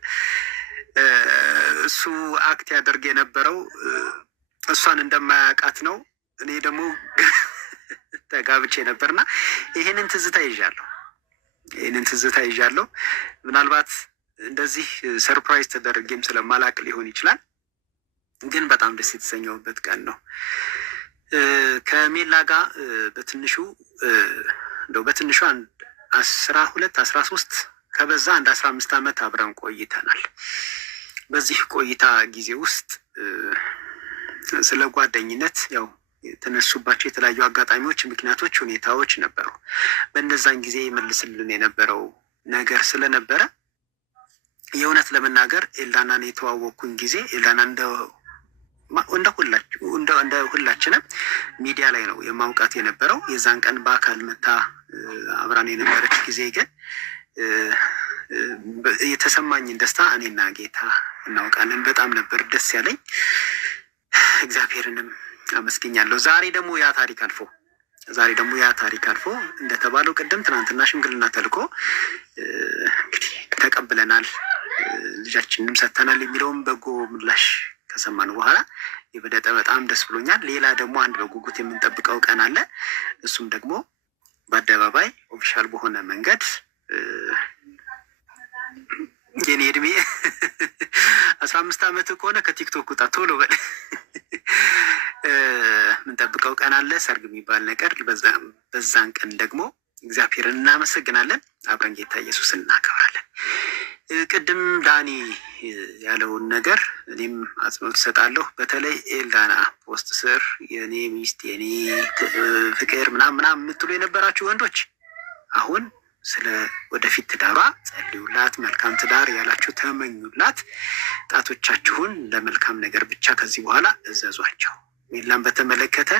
እሱ አክት ያደርግ የነበረው እሷን እንደማያውቃት ነው። እኔ ደግሞ ተጋብቼ ነበርና ይሄንን ትዝታ ይዣለሁ። ምናልባት እንደዚህ ሰርፕራይዝ ተደርጌም ስለማላቅ ሊሆን ይችላል፣ ግን በጣም ደስ የተሰኘሁበት ቀን ነው። ከሜላ ጋር በትንሹ 12-13 ከበዛ 15 ዓመት አብረን ቆይተናል። በዚህ ቆይታ ጊዜ ውስጥ ስለ ጓደኝነት ያው የተነሱባቸው የተለያዩ አጋጣሚዎች፣ ምክንያቶች፣ ሁኔታዎች ነበሩ። በእነዛን ጊዜ ይመልስልን የነበረው ነገር ስለነበረ የእውነት ለመናገር ኤልዳናን የተዋወቅኩኝ ጊዜ ኤልዳና እንደ ሁላችንም ሚዲያ ላይ ነው የማውቃት የነበረው። የዛን ቀን በአካል መታ አብራን የነበረች ጊዜ ግን የተሰማኝን ደስታ እኔና ጌታ እናውቃለን። በጣም ነበር ደስ ያለኝ። እግዚአብሔርንም አመስግኛለሁ። ዛሬ ደግሞ ያ ታሪክ አልፎ እንደተባለው ቅድም ትናንትና ሽምግልና ተልኮ እንግዲህ ተቀብለናል፣ ልጃችንንም ሰጥተናል የሚለውን በጎ ምላሽ ከሰማን በኋላ የበለጠ በጣም ደስ ብሎኛል። ሌላ ደግሞ አንድ በጉጉት የምንጠብቀው ቀን አለ። እሱም ደግሞ በአደባባይ ኦፊሻል በሆነ መንገድ የኔ እድሜ 15 ዓመት ከሆነ ከቲክቶክ ውጣ ቶሎ በል የምንጠብቀው ቀን አለ፣ ሰርግ የሚባል ነገር። በዛን ቀን ደግሞ እግዚአብሔርን እናመሰግናለን፣ አብረን ጌታ ኢየሱስን እናከብራለን። ቅድም ዳኒ ያለውን ነገር እኔም አጽንኦት እሰጣለሁ። በተለይ ኤልዳና ፖስት ስር የኔ ሚስት የኔ ፍቅር ምናምን የምትሉ የነበራችሁ ወንዶች አሁን ስለ ወደፊት ትዳሯ ጸልዩላት፣ መልካም ትዳር ያላችሁ ተመኙላት። ጣቶቻችሁን ለመልካም ነገር ብቻ ከዚህ በኋላ እዘዟቸው። ሜላን በተመለከተ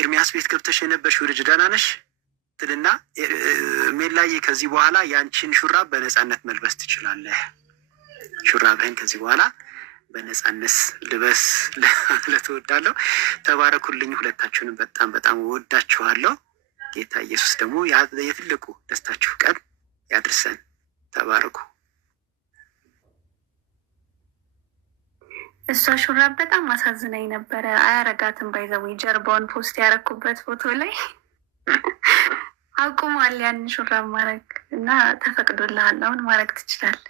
ኤርሚያስ ቤት ገብተሽ የነበርሽው ልጅ ደህና ነሽ ትልና ሜላዬ ከዚህ በኋላ ያንቺን ሹራብ በነፃነት መልበስ ትችላለህ። ሹራብህን ከዚህ በኋላ በነፃነት ልበስ ለተወዳለሁ። ተባረኩልኝ። ሁለታችሁንም በጣም በጣም ወዳችኋለሁ። ጌታ ኢየሱስ ደግሞ የትልቁ ደስታችሁ ቀን ያድርሰን። ተባረኩ። እሷ ሹራብ በጣም አሳዝናኝ ነበረ። አያረጋትም። ባይዘዊ ጀርባውን ፖስት ያረኩበት ፎቶ ላይ አቁሟል ያን ሹራብ ማድረግ እና ተፈቅዶልሃል፣ አሁን ማድረግ ትችላለህ።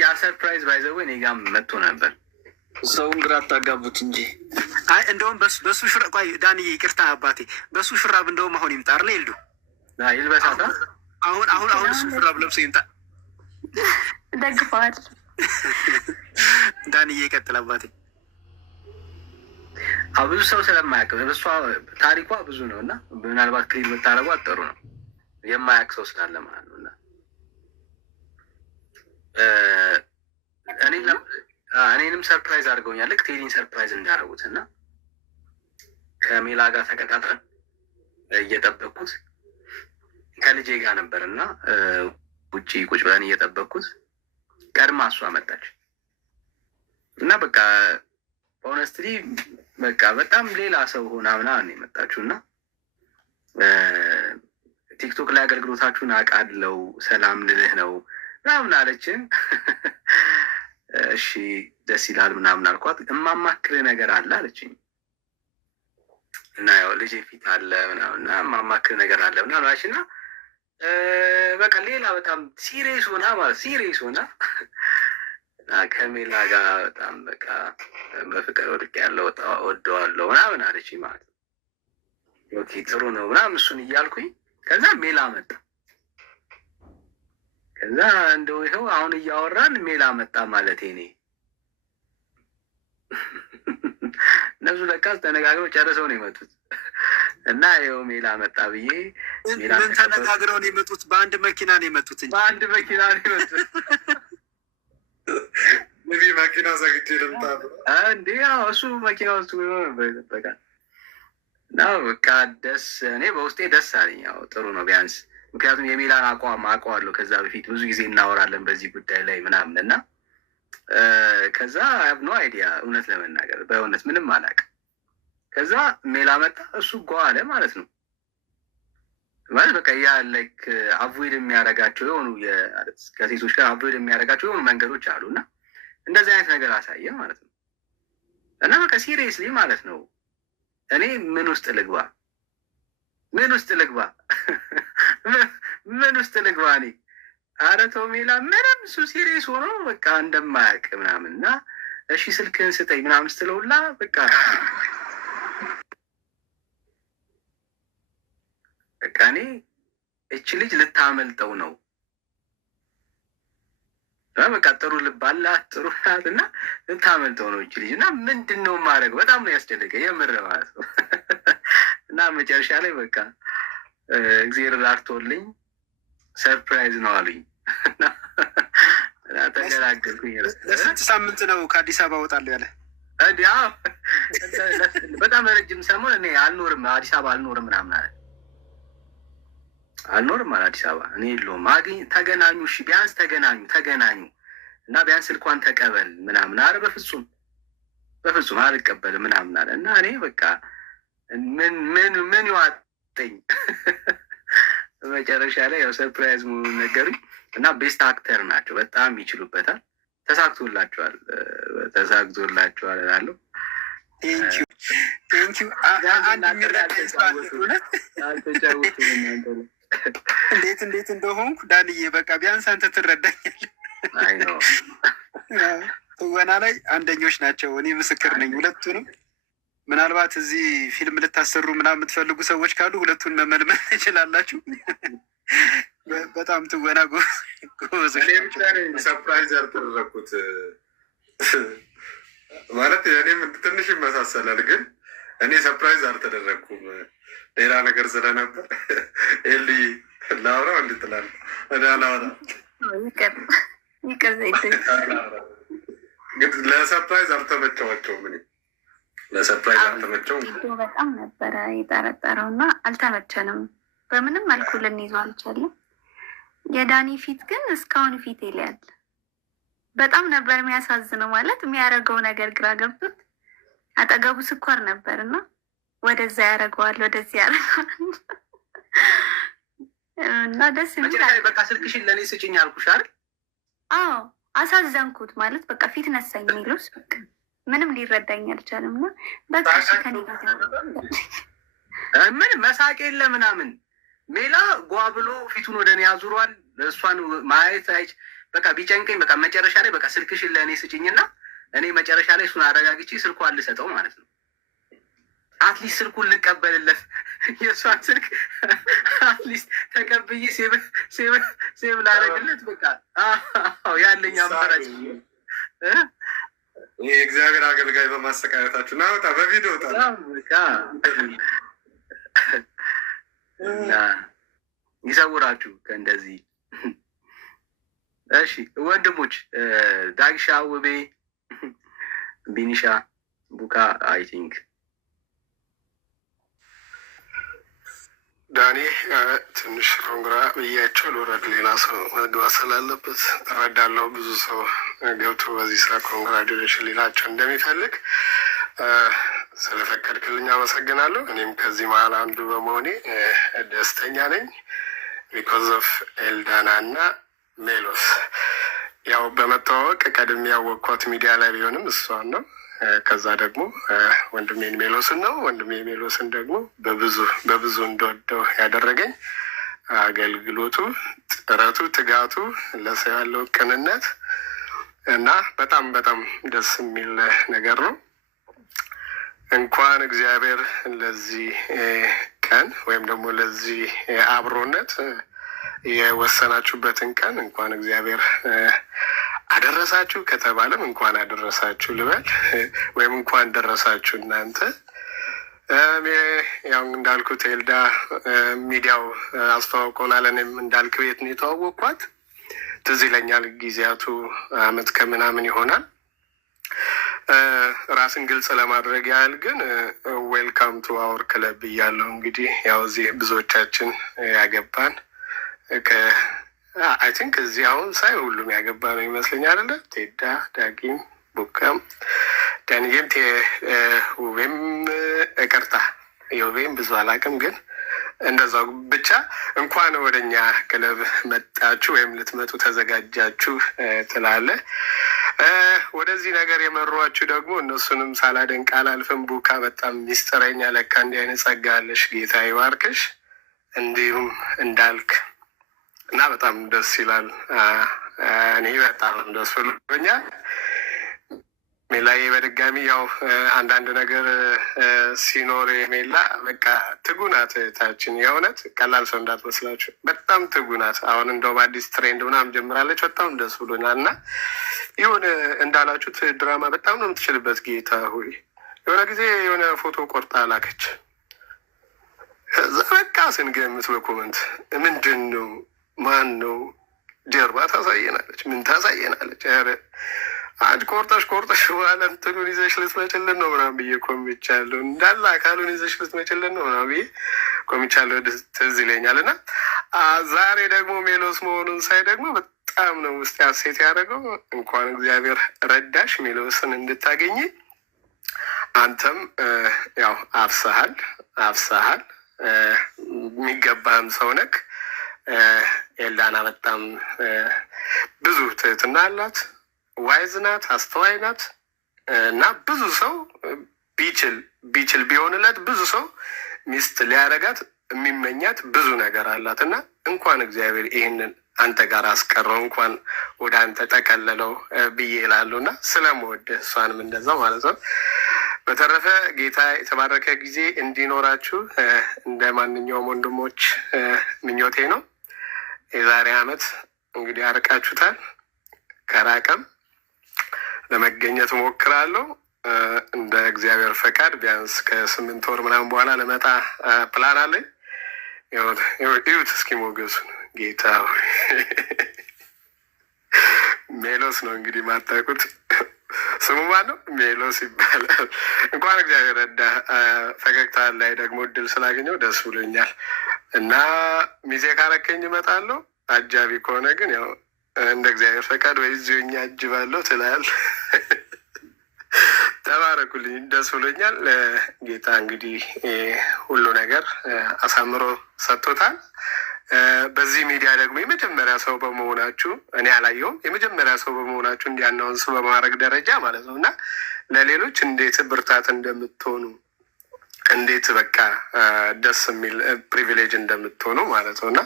ያ ሰርፕራይዝ ባይዘዊ እኔ ጋር መጥቶ ነበር። ሰውን ግራ አታጋቡት እንጂ አይ እንደውም በሱ ሹራብ ቆይ ዳንዬ ይቅርታ አባቴ፣ በሱ ሹራብ እንደውም አሁን ይምጣ አይደል ይልዱ ይልበሳታ። አሁን እሱ ሹራብ ለብሶ ይምጣ። ደግፈዋል። ዳንዬ ይቀጥል አባቴ። ብዙ ሰው ስለማያውቅ እሷ ታሪኳ ብዙ ነው እና ምናልባት ክሊል ብታደርጓ ጥሩ ነው። የማያውቅ ሰው ስላለ ማለት ነው እና እኔንም ሰርፕራይዝ አድርገውኛል። ልክ ቴዲን ሰርፕራይዝ እንዳደረጉት እና ከሜላ ጋር ተቀጣጥረን እየጠበቅኩት ከልጄ ጋር ነበር እና ውጭ ቁጭ ብለን እየጠበቅኩት ቀድማ እሷ መጣች እና በቃ ሆነስትሊ በቃ በጣም ሌላ ሰው ሆና ምናምን የመጣችሁ እና ቲክቶክ ላይ አገልግሎታችሁን አውቃለሁ ሰላም ልልህ ነው ምናምን አለችን። እሺ ደስ ይላል ምናምን አልኳት። እማማክርህ ነገር አለ አለችኝ እና ያው ልጄ ፊት አለ ምናምንና እማማክርህ ነገር አለ ምናምን አለች እና በቃ ሌላ በጣም ሲሪየስ ሆና ማለት ሲሪየስ ሆና እና ከሜላ ጋር በጣም በቃ በፍቅር ወድቅ ያለው ወደዋለሁ ምናምን አለች ማለት ነው። ኦኬ ጥሩ ነው ምናምን እሱን እያልኩኝ ከዛ ሜላ መጣ። ከዛ እንደው ይኸው አሁን እያወራን ሜላ መጣ ማለት እኔ እነሱ ለካስ ተነጋግረው ጨርሰው ነው የመጡት እና ይኸው ሜላ መጣ ብዬ ምን ተነጋግረው ነው የመጡት? በአንድ መኪና ነው የመጡት እንጂ በአንድ መኪና ነው የመጡት። ንቢ መኪና ዘግቼ ልምጣ እንዲ እሱ መኪና ውስጥ ነበር ይጠበቃል። እና በቃ እኔ በውስጤ ደስ አለኝ። ያው ጥሩ ነው ቢያንስ፣ ምክንያቱም የሜላን አቋም አውቀዋለሁ። ከዛ በፊት ብዙ ጊዜ እናወራለን በዚህ ጉዳይ ላይ ምናምን እና ከዛ ኖ አይዲያ እውነት ለመናገር በእውነት ምንም አላውቅም። ከዛ ሜላ መጣ፣ እሱ ጓለ ማለት ነው። ማለት በቃ ያ ላይክ አቮይድ የሚያደርጋቸው የሆኑ ከሴቶች ጋር አቮይድ የሚያደርጋቸው የሆኑ መንገዶች አሉ እና እንደዚህ አይነት ነገር አሳየ ማለት ነው። እና በቃ ሲሪየስሊ ማለት ነው እኔ ምን ውስጥ ልግባ ምን ውስጥ ልግባ እኔ ኧረ ተው ሜላ ምንም እሱ ሲሪየስ ሆኖ በቃ እንደማያውቅ ምናምን እና እሺ ስልክህን ስጠኝ ምናምን ስትለውላ በቃ እኔ እች ልጅ ልታመልጠው ነው በቃ ጥሩ ልብ አላት ጥሩ ናት እና ልታመልጠው ነው እች ልጅ እና ምንድን ነው ማድረግ በጣም ነው ያስደነገ የምር ማለት ነው። እና መጨረሻ ላይ በቃ እግዚአብሔር ራርቶልኝ ሰርፕራይዝ ነው አሉኝ እና ተገላገልኩኝ። ለስንት ሳምንት ነው ከአዲስ አበባ እወጣለሁ ያለ? በጣም ረጅም ሰሞን እኔ አልኖርም አዲስ አበባ አልኖርም ምናምን አለ። አልኖርም አለ አዲስ አበባ እኔ የለውም ተገናኙ፣ እሺ ቢያንስ ተገናኙ እና ቢያንስ ስልኳን ተቀበል ምናምን። ኧረ በፍጹም አልቀበልም ምናምን አለ እና እኔ በቃ ምን ይዋጠኝ። መጨረሻ ላይ ያው ሰርፕራይዝ መሆኑን ነገሩኝ እና ቤስት አክተር ናቸው፣ በጣም ይችሉበታል። ተሳክቶላቸዋል እላለሁ። ቴንኪው አንድ የሚረዳኝ ሰው አለ እውነት እንዴት እንደሆንኩ ዳንዬ፣ በቃ ቢያንስ አንተ ትረዳኛለህ። ትወና ላይ አንደኞች ናቸው። እኔ ምስክር ነኝ ሁለቱንም። ምናልባት እዚህ ፊልም ልታሰሩ ምናምን የምትፈልጉ ሰዎች ካሉ ሁለቱን መመልመል ትችላላችሁ። በጣም ትወና ጎበዞች። ሰርፕራይዝ ያልተደረግኩት ማለት እኔም ትንሽ ይመሳሰላል፣ ግን እኔ ሰርፕራይዝ አልተደረግኩም ሌላ ነገር ስለነበር። ኤሊ ላውራው እንድትላል ላውራ ለሰርፕራይዝ አልተመቸዋቸውም። እኔ ለሰርፕራይዝ አልተመቸውም። በጣም ነበረ የጠረጠረው እና አልተመቸንም። በምንም መልኩ ልንይዘው አልቻለም። የዳኒ ፊት ግን እስካሁን ፊት ይለያል። በጣም ነበር የሚያሳዝነው። ማለት የሚያደርገው ነገር ግራ ገብቶት አጠገቡ ስኳር ነበር እና ወደዛ ያደርገዋል ወደዚህ ያደርገዋል እና ደስ የሚል በቃ ስልክሽን ለእኔ ስጭኝ አልኩሽ አይደል? አዎ አሳዘንኩት። ማለት በቃ ፊት ነሳኝ የሚሉስ በቃ ምንም ሊረዳኝ አልቻለም እና በቃ ከኔ ምን መሳቅ የለ ምናምን። ሜላ ጓ ብሎ ፊቱን ወደ እኔ አዙሯል። እሷን ማየት በቃ ቢጨንቀኝ በቃ መጨረሻ ላይ በቃ ስልክሽን ለእኔ ስጭኝና እኔ መጨረሻ ላይ እሱን አረጋግቼ ስልኳን ልሰጠው ማለት ነው። አትሊስት ስልኩን ልቀበልለት የእሷን ስልክ አትሊስት ተቀብዬ ሴቭ ላደርግለት በቃ ያለኝ አማራጭ። ይህ የእግዚአብሔር አገልጋይ በማሰቃየታችሁ ና ወጣ በቪዲዮ እና ይሰውራችሁ ከእንደዚህ። እሺ ወንድሞች፣ ዳግሻ፣ ውቤ፣ ቢኒሻ፣ ቡካ አይ ቲንክ ዳኒ ትንሽ ሮንግራ ብያቸው ልውረድ፣ ሌላ ሰው መግባት ስላለበት እረዳለሁ። ብዙ ሰው ገብቶ በዚህ ስራ ኮንግራጁሌሽን ሊላቸው እንደሚፈልግ ስለፈቀድክልኝ አመሰግናለሁ። እኔም ከዚህ መሀል አንዱ በመሆኔ ደስተኛ ነኝ። ቢኮዝ ኦፍ ኤልዳና እና ሜሎስ ያው በመተዋወቅ ቀድሜ ያወቅኳት ሚዲያ ላይ ቢሆንም እሷን ነው። ከዛ ደግሞ ወንድሜን ሜሎስን ነው። ወንድሜ ሜሎስን ደግሞ በብዙ እንደወደው ያደረገኝ አገልግሎቱ፣ ጥረቱ፣ ትጋቱ፣ ለሰው ያለው ቅንነት እና በጣም ደስ የሚል ነገር ነው። እንኳን እግዚአብሔር ለዚህ ቀን ወይም ደግሞ ለዚህ አብሮነት የወሰናችሁበትን ቀን እንኳን እግዚአብሔር አደረሳችሁ ከተባለም እንኳን አደረሳችሁ ልበል፣ ወይም እንኳን ደረሳችሁ እናንተ። ያው እንዳልኩት ኤልዳ ሚዲያው አስተዋውቆናል። እኔም እንዳልክ ቤት ነው የተዋወቅኳት። ትዝ ይለኛል ጊዜያቱ አመት ከምናምን ይሆናል። ራስን ግልጽ ለማድረግ ያህል ግን ዌልካም ቱ አወር ክለብ እያለው እንግዲህ ያው እዚህ ብዙዎቻችን ያገባን አይ ቲንክ እዚህ አሁን ሳይ ሁሉም ያገባ ነው ይመስለኛል አይደለ? ቴዳ፣ ዳጊም፣ ቡካም፣ ዳንኤም፣ ውቤም እቅርታ የውቤም ብዙ አላውቅም ግን እንደዛው ብቻ እንኳን ወደኛ ክለብ መጣችሁ ወይም ልትመጡ ተዘጋጃችሁ ትላለ። ወደዚህ ነገር የመሯችሁ ደግሞ እነሱንም ሳላደንቅ አላልፍም። ቡካ በጣም ሚስጥረኛ፣ ለካ እንዲህ አይነት ጸጋ አለሽ፣ ጌታ ይባርክሽ። እንዲሁም እንዳልክ እና በጣም ደስ ይላል። እኔ በጣም ደስ ብሎኛል። ሜላዬ በድጋሚ ያው አንዳንድ ነገር ሲኖር ሜላ በቃ ትጉናት እህታችን፣ የእውነት ቀላል ሰው እንዳትመስላችሁ፣ በጣም ትጉናት። አሁን እንደውም አዲስ ትሬንድ ምናምን ጀምራለች። በጣም ደስ ብሎናል። እና የሆነ እንዳላችሁት ድራማ በጣም ነው የምትችልበት። ጌታ ሆይ የሆነ ጊዜ የሆነ ፎቶ ቆርጣ ላከች። እዛ በቃ ስንገምት በኮመንት ምንድን ነው ማን ነው ጀርባ ታሳየናለች፣ ምን ታሳየናለች። ኧረ አንድ ቆርጠሽ በኋላ እንትኑን ይዘሽ ልትመጭልን ነው ምናምን ብዬ ኮሚቻለሁ። እንዳለ አካሉን ይዘሽ ልትመጭልን ነው ምናምን ብዬ ኮሚቻለሁ። ትዝ ይለኛል። እና ዛሬ ደግሞ ሜሎስ መሆኑን ሳይ ደግሞ በጣም ነው ውስጥ ያሴት ያደረገው። እንኳን እግዚአብሔር ረዳሽ ሜሎስን እንድታገኝ። አንተም ያው አፍሰሃል የሚገባህም ሰው ነክ። ኤልዳና በጣም ብዙ ትህትና አላት፣ ዋይዝ ናት፣ አስተዋይ ናት። እና ብዙ ሰው ቢችል ቢሆንለት ብዙ ሰው ሚስት ሊያረጋት የሚመኛት ብዙ ነገር አላት። እና እንኳን እግዚአብሔር ይህንን አንተ ጋር አስቀረው፣ እንኳን ወደ አንተ ጠቀለለው ብዬ እላለሁ። እና ስለምወድህ እሷንም እንደዛው ማለት ነው። በተረፈ ጌታ የተባረከ ጊዜ እንዲኖራችሁ እንደ ማንኛውም ወንድሞች ምኞቴ ነው። የዛሬ አመት እንግዲህ አርቃችሁታል። ከራቀም ለመገኘት እሞክራለሁ። እንደ እግዚአብሔር ፈቃድ ቢያንስ ከ8 ወር ምናምን በኋላ ለመጣ ፕላን አለኝ። ይሁት እስኪ ሞገሱን ጌታ ሜሎስ ነው እንግዲህ ማታውቁት ስሙ ማን ነው? ሜሎስ ይባላል። እንኳን እግዚአብሔር ረዳ። ፈገግታ ላይ ደግሞ እድል ስላገኘው ደስ ብሎኛል። እና ሚዜ ካረከኝ እመጣለሁ። አጃቢ ከሆነ ግን ያው እንደ እግዚአብሔር ፈቃድ ወይ እዚሁኛ አጅባለሁ ትላል። ተባረኩልኝ። ደስ ብሎኛል። ጌታ እንግዲህ ሁሉ ነገር አሳምሮ ሰጥቶታል። በዚህ ሚዲያ ደግሞ የመጀመሪያ ሰው በመሆናችሁ እኔ አላየሁም፣ የመጀመሪያ ሰው በመሆናችሁ እንዲያናውንስ በማድረግ ደረጃ ማለት ነው እና ለሌሎች እንዴት ብርታት እንደምትሆኑ እንዴት በቃ ደስ የሚል ፕሪቪሌጅ እንደምትሆኑ ማለት ነው እና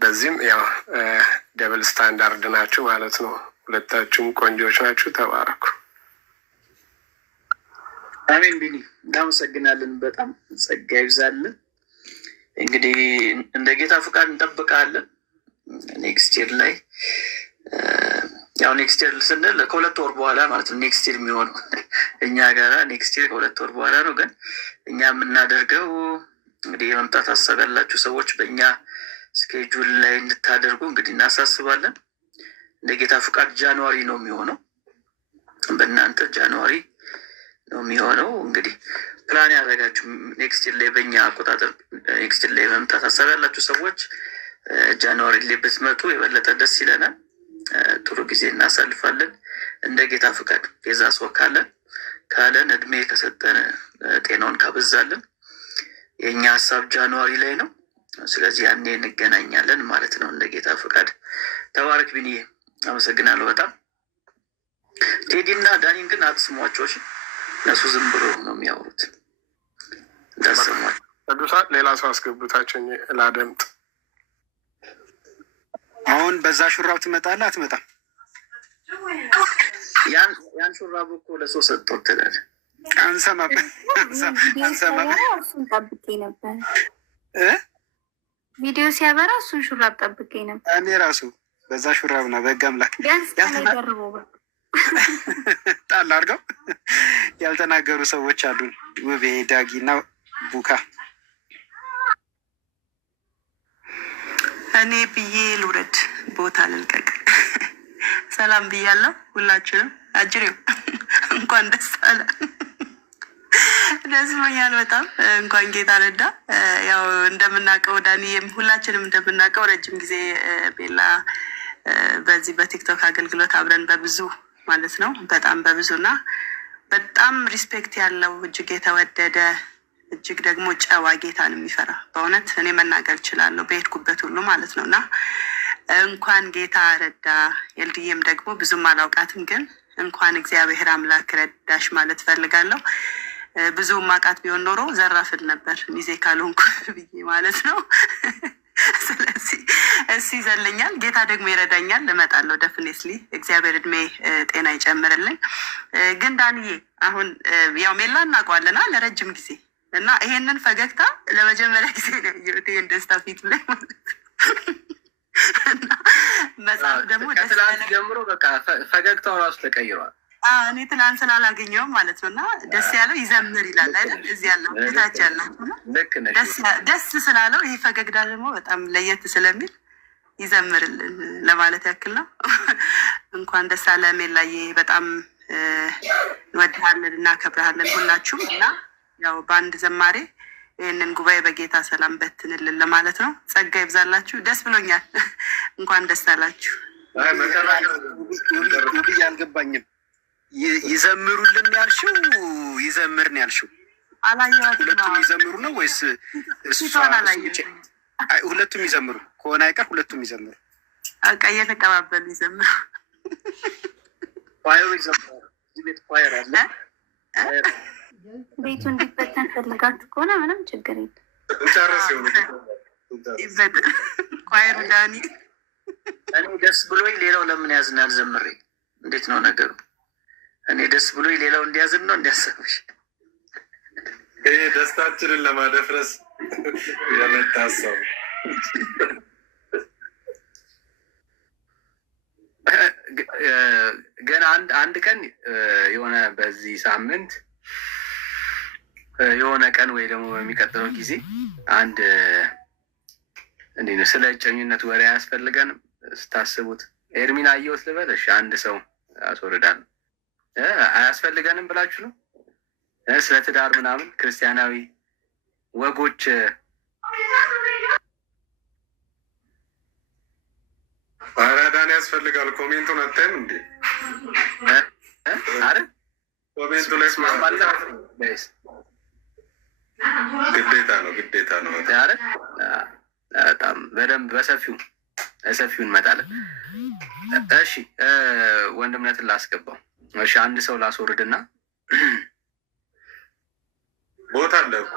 በዚህም ያው ደብል ስታንዳርድ ናችሁ ማለት ነው። ሁለታችሁም ቆንጆች ናችሁ። ተባረኩ። አሜን። ቢኒ እናመሰግናለን። በጣም ጸጋ ይብዛልን። እንግዲህ እንደ ጌታ ፍቃድ እንጠብቃለን። ኔክስት ይር ላይ ያው ኔክስት ይር ስንል ከ2 ወር በኋላ ማለት ነው። ኔክስት ይር የሚሆነው እኛ ጋራ ኔክስት ይር ከ2 ወር በኋላ ነው። ግን እኛ የምናደርገው እንግዲህ የመምጣት ሀሳብ ያላችሁ ሰዎች በእኛ ስኬጁል ላይ እንድታደርጉ እንግዲህ እናሳስባለን። እንደ ጌታ ፍቃድ ጃንዋሪ ነው የሚሆነው፣ በእናንተ ጃንዋሪ ነው የሚሆነው። እንግዲህ ፕላን ያደረጋችሁ ኔክስት ላይ በእኛ አቆጣጠር ኔክስት ላይ መምጣት ሀሳብ ያላችሁ ሰዎች ጃንዋሪ ላይ ብትመጡ የበለጠ ደስ ይለናል። ጥሩ ጊዜ እናሳልፋለን። እንደ ጌታ ፍቃድ የዛ ሰው ካለን እድሜ ከሰጠን ጤናውን ካበዛለን የእኛ ሀሳብ ጃንዋሪ ላይ ነው። ስለዚህ ያኔ እንገናኛለን ማለት ነው እንደ ጌታ ፍቃድ። ተባረክ ቢኒዬ፣ አመሰግናለሁ በጣም። ቴዲ እና ዳኒን ግን አትስሟቸው እሺ። እነሱ ዝም ብሎ ነው የሚያወሩት፣ እንዳሰሟቸው። ቅዱሳን ሌላ ሰው አስገቡታችን ላደምጥ። አሁን በዛ ሹራብ ትመጣለህ አትመጣም? ያን ሹራብ እኮ ለሰው ሰጥቶት ትላለህ። አንሰማም። እሱን ጠብቄ ነበር። ቪዲዮ ሲያበራ እሱን ሹራብ ጠብቄ ነበር። እኔ ራሱ በዛ ሹራብ ነው። በሕግ አምላክ ቢያንስ ደርቦ ጣል አድርገው ያልተናገሩ ሰዎች አሉን። ውቤ፣ ዳጊ እና ቡካ። እኔ ብዬ ልውረድ፣ ቦታ ልልቀቅ። ሰላም ብያለሁ ሁላችንም። አጅሬው እንኳን ደስ አለ። ደስ ብሎኛል በጣም እንኳን ጌታ ረዳ። ያው እንደምናውቀው ዳኒም ሁላችንም እንደምናውቀው ረጅም ጊዜ ቤላ በዚህ በቲክቶክ አገልግሎት አብረን በብዙ ማለት ነው በጣም በብዙ እና በጣም ሪስፔክት ያለው እጅግ የተወደደ እጅግ ደግሞ ጨዋ ጌታን የሚፈራ በእውነት እኔ መናገር እችላለሁ በሄድኩበት ሁሉ ማለት ነው። እና እንኳን ጌታ ረዳ። ኤልድዬም ደግሞ ብዙም አላውቃትም፣ ግን እንኳን እግዚአብሔር አምላክ ረዳሽ ማለት ፈልጋለሁ። ብዙ ማቃት ቢሆን ኖሮ ዘራፍል ነበር ሚዜ ካልሆንኩ ብዬ ማለት ነው። ስለዚህ እሱ ይዘለኛል፣ ጌታ ደግሞ ይረዳኛል። እመጣለሁ ደፍኔስሊ። እግዚአብሔር እድሜ ጤና ይጨምርልኝ። ግን ዳንዬ አሁን ያው ሜላ እናውቀዋለና ለረጅም ጊዜ እና ይሄንን ፈገግታ ለመጀመሪያ ጊዜ ነው ያየሁት፣ ይሄን ደስታ ፊት ላይ ማለት እና መጽሐፍ ደግሞ ከትላንት ጀምሮ በቃ ፈገግታው ራሱ ተቀይሯል። እኔ ትናንት ስላላገኘውም ማለት ነው እና ደስ ያለው ይዘምር ይላል አይደል? እዚህ ያለው እታች ያላችሁ ደስ ስላለው ይሄ ፈገግታ ደግሞ በጣም ለየት ስለሚል ይዘምርልን ለማለት ያክል ነው። እንኳን ደስ አለ ሜላዬ፣ በጣም እንወድሃለን እና ከብረሃለን ሁላችሁም። እና ያው በአንድ ዘማሬ ይህንን ጉባኤ በጌታ ሰላም በትንልን ለማለት ነው። ጸጋ ይብዛላችሁ። ደስ ብሎኛል። እንኳን ደስ አላችሁ። ውብዬ አልገባኝም። ይዘምሩልን ያልሽው ይዘምርን ያልሽው አላየኋትም። ሁለቱም ይዘምሩ ነው ወይስ ሁለቱም ይዘምሩ ከሆነ አይቀር ሁለቱም ይዘምሩ። በቃ እየተቀባበሉ ይዘምሩ። ኳየሩ ይዘምሩ። እዚህ ቤት ኳየር አለ። ቤቱ እንዲፈተን ፈልጋችሁ ከሆነ ምንም ችግር የለም። ኳየሩ ዳኒ እኔ ደስ ብሎኝ ሌላው ለምን ያዝናል? ዘምሬ እንዴት ነው ነገሩ? እኔ ደስ ብሎኝ ሌላው እንዲያዝን ነው እንዲያሰብሽ? ይሄ ደስታችንን ለማደፍረስ የመታሰቡ ግን አንድ ቀን የሆነ በዚህ ሳምንት የሆነ ቀን ወይ ደግሞ በሚቀጥለው ጊዜ አንድ እንዴት ነው ስለ እጨኝነት ወሬ አያስፈልገንም? ስታስቡት ኤርሚን አየሁት ልበልሽ፣ አንድ ሰው አስወርዳለሁ አያስፈልገንም ብላችሁ ነው? ስለ ትዳር ምናምን ክርስቲያናዊ ወጎች አራዳን ያስፈልጋል። ኮሜንቱን አታይም እንዴ? አረ ኮሜንቱ ላይ ግዴታ ነው። አረ በጣም በደንብ በሰፊው እንመጣለን። እሺ ወንድምነትን ላስገባው። እሺ አንድ ሰው ላስወርድና ቦታ አለ እኮ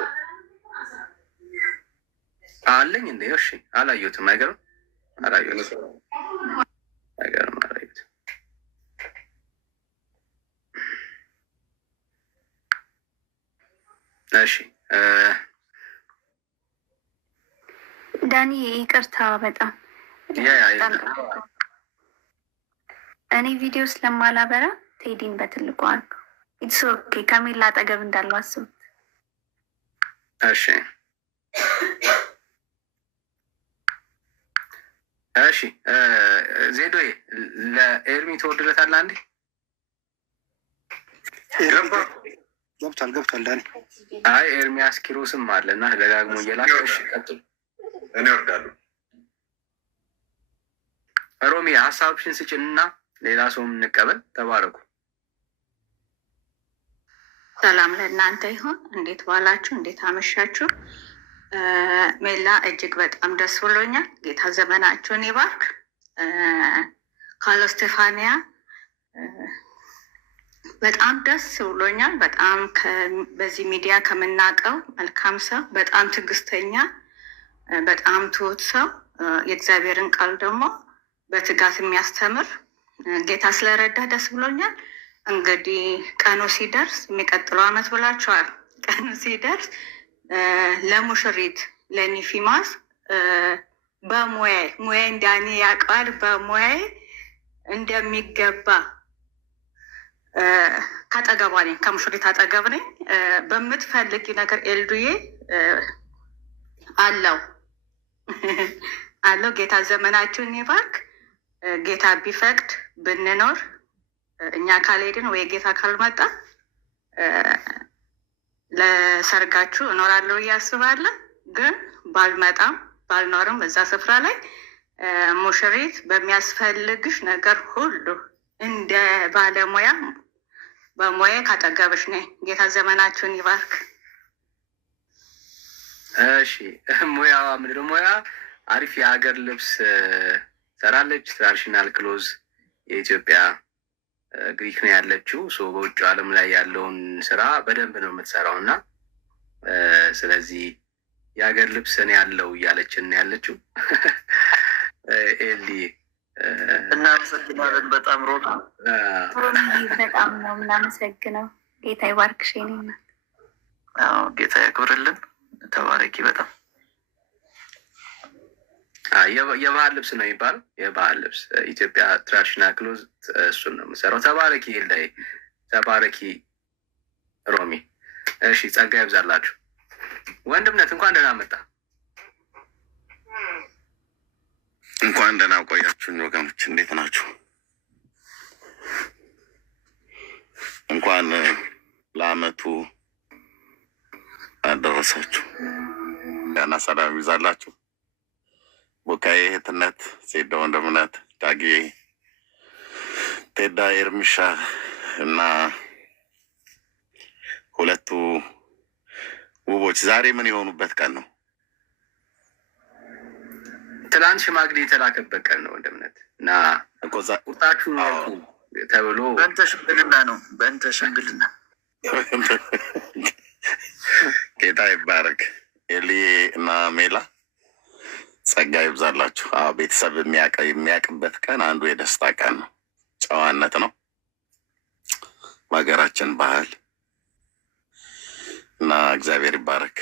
አለኝ እንዴ? እሺ አላየሁትም። አይገርም? አላየሁትም። እሺ ዳኒ ይቅርታ በጣም እኔ ቪዲዮ ስለማላበራ ቴዲን በትልቁ አድርገው። ኢትስ ኦኬ። ከሚላ አጠገብ እንዳለው አስቡት። እሺ ዜዶዬ ለኤርሚ ትወርድለታለህ አንዴ? ገብቷል ዳኒ። አይ ኤርሚያስ ኪሮስም አለና ደጋግሞ እየላከ። እሺ ቀጥሉ። እኔ እወርዳለሁ። ሮሚ ሀሳብሽን ስጭንና ሌላ ሰውም እንቀበል። ተባረኩ። ሰላም ለእናንተ ይሁን። እንዴት ዋላችሁ? እንዴት አመሻችሁ? ሜላ እጅግ በጣም ደስ ብሎኛል። ጌታ ዘመናችሁን ይባርክ። ካሎ ስቴፋኒያ በጣም ደስ ብሎኛል። በጣም በዚህ ሚዲያ ከምናውቀው መልካም ሰው፣ በጣም ትዕግስተኛ፣ በጣም ትሁት ሰው፣ የእግዚአብሔርን ቃል ደግሞ በትጋት የሚያስተምር ጌታ ስለረዳ ደስ ብሎኛል። እንግዲህ ቀኑ ሲደርስ የሚቀጥለው ዓመት ብላችኋል። ቀኑ ሲደርስ ለሙሽሪት ለኒፊማስ በሙያ እንዳኔ ያውቀዋል በሙያ እንደሚገባ ከአጠገቧ ነኝ፣ ከሙሽሪት አጠገብ ነኝ። በምትፈልጊ ነገር ኤልዱዬ አለው አለው። ጌታ ዘመናችሁን ይባርክ። ጌታ ቢፈቅድ ብንኖር እኛ ካልሄድን ወይ ጌታ ካልመጣ ለሰርጋችሁ እኖራለሁ እያስባለሁ። ግን ባልመጣም ባልኖርም በዛ ስፍራ ላይ ሙሽሪት በሚያስፈልግሽ ነገር ሁሉ እንደ ባለሙያ በሙያ ካጠገብሽ ነኝ። ጌታ ዘመናችሁን ይባርክ። እሺ ሙያዋ ምንድን ነው? ሙያ አሪፍ የሀገር ልብስ ሰራለች። ትራዲሽናል ክሎዝ የኢትዮጵያ ግሪክ ነው ያለችው። በውጭ ዓለም ላይ ያለውን ስራ በደንብ ነው የምትሰራው እና ስለዚህ የሀገር ልብስ እኔ ያለው እያለችን ያለችው ኤሊ እናመሰግናለን። በጣም ሮሚ በጣም ነው የምናመሰግነው። ጌታ ይባርክሽ የኔ እናት። ጌታ ያክብርልን። ተባረኪ። በጣም የባህል ልብስ ነው የሚባለው። የባህል ልብስ ኢትዮጵያ ትራዲሽናል ክሎዝ እሱን ነው የምሰራው። ተባረኪ ኤልዳይ፣ ተባረኪ ሮሚ። እሺ ጸጋ ይብዛላችሁ። ወንድምነት እንኳን ደህና መጣ። እንኳን ደህና ቆያችሁኝ ወገኖች፣ እንዴት ናችሁ? እንኳን ለአመቱ አደረሳችሁ። ያና ሰላም ይብዛላችሁ። ቡካዬ እህትነት፣ ሴዳ ወንድምነት፣ ዳጌ፣ ቴዳ፣ ኤርሚሻ እና ሁለቱ ውቦች ዛሬ ምን የሆኑበት ቀን ነው? ትላንት ሽማግሌ የተላከበት ቀን ነው ወንድምነት እና ቁጣችሁን ወቁ ተብሎ በእንተ ሽምግልና ነው። በእንተ ሽምግልና ጌታ ይባረክ። ኤልዬ እና ሜላ ጸጋ ይብዛላችሁ። ቤተሰብ የሚያውቅበት ቀን አንዱ የደስታ ቀን ነው። ጨዋነት ነው በሀገራችን ባህል እና እግዚአብሔር ይባረክ።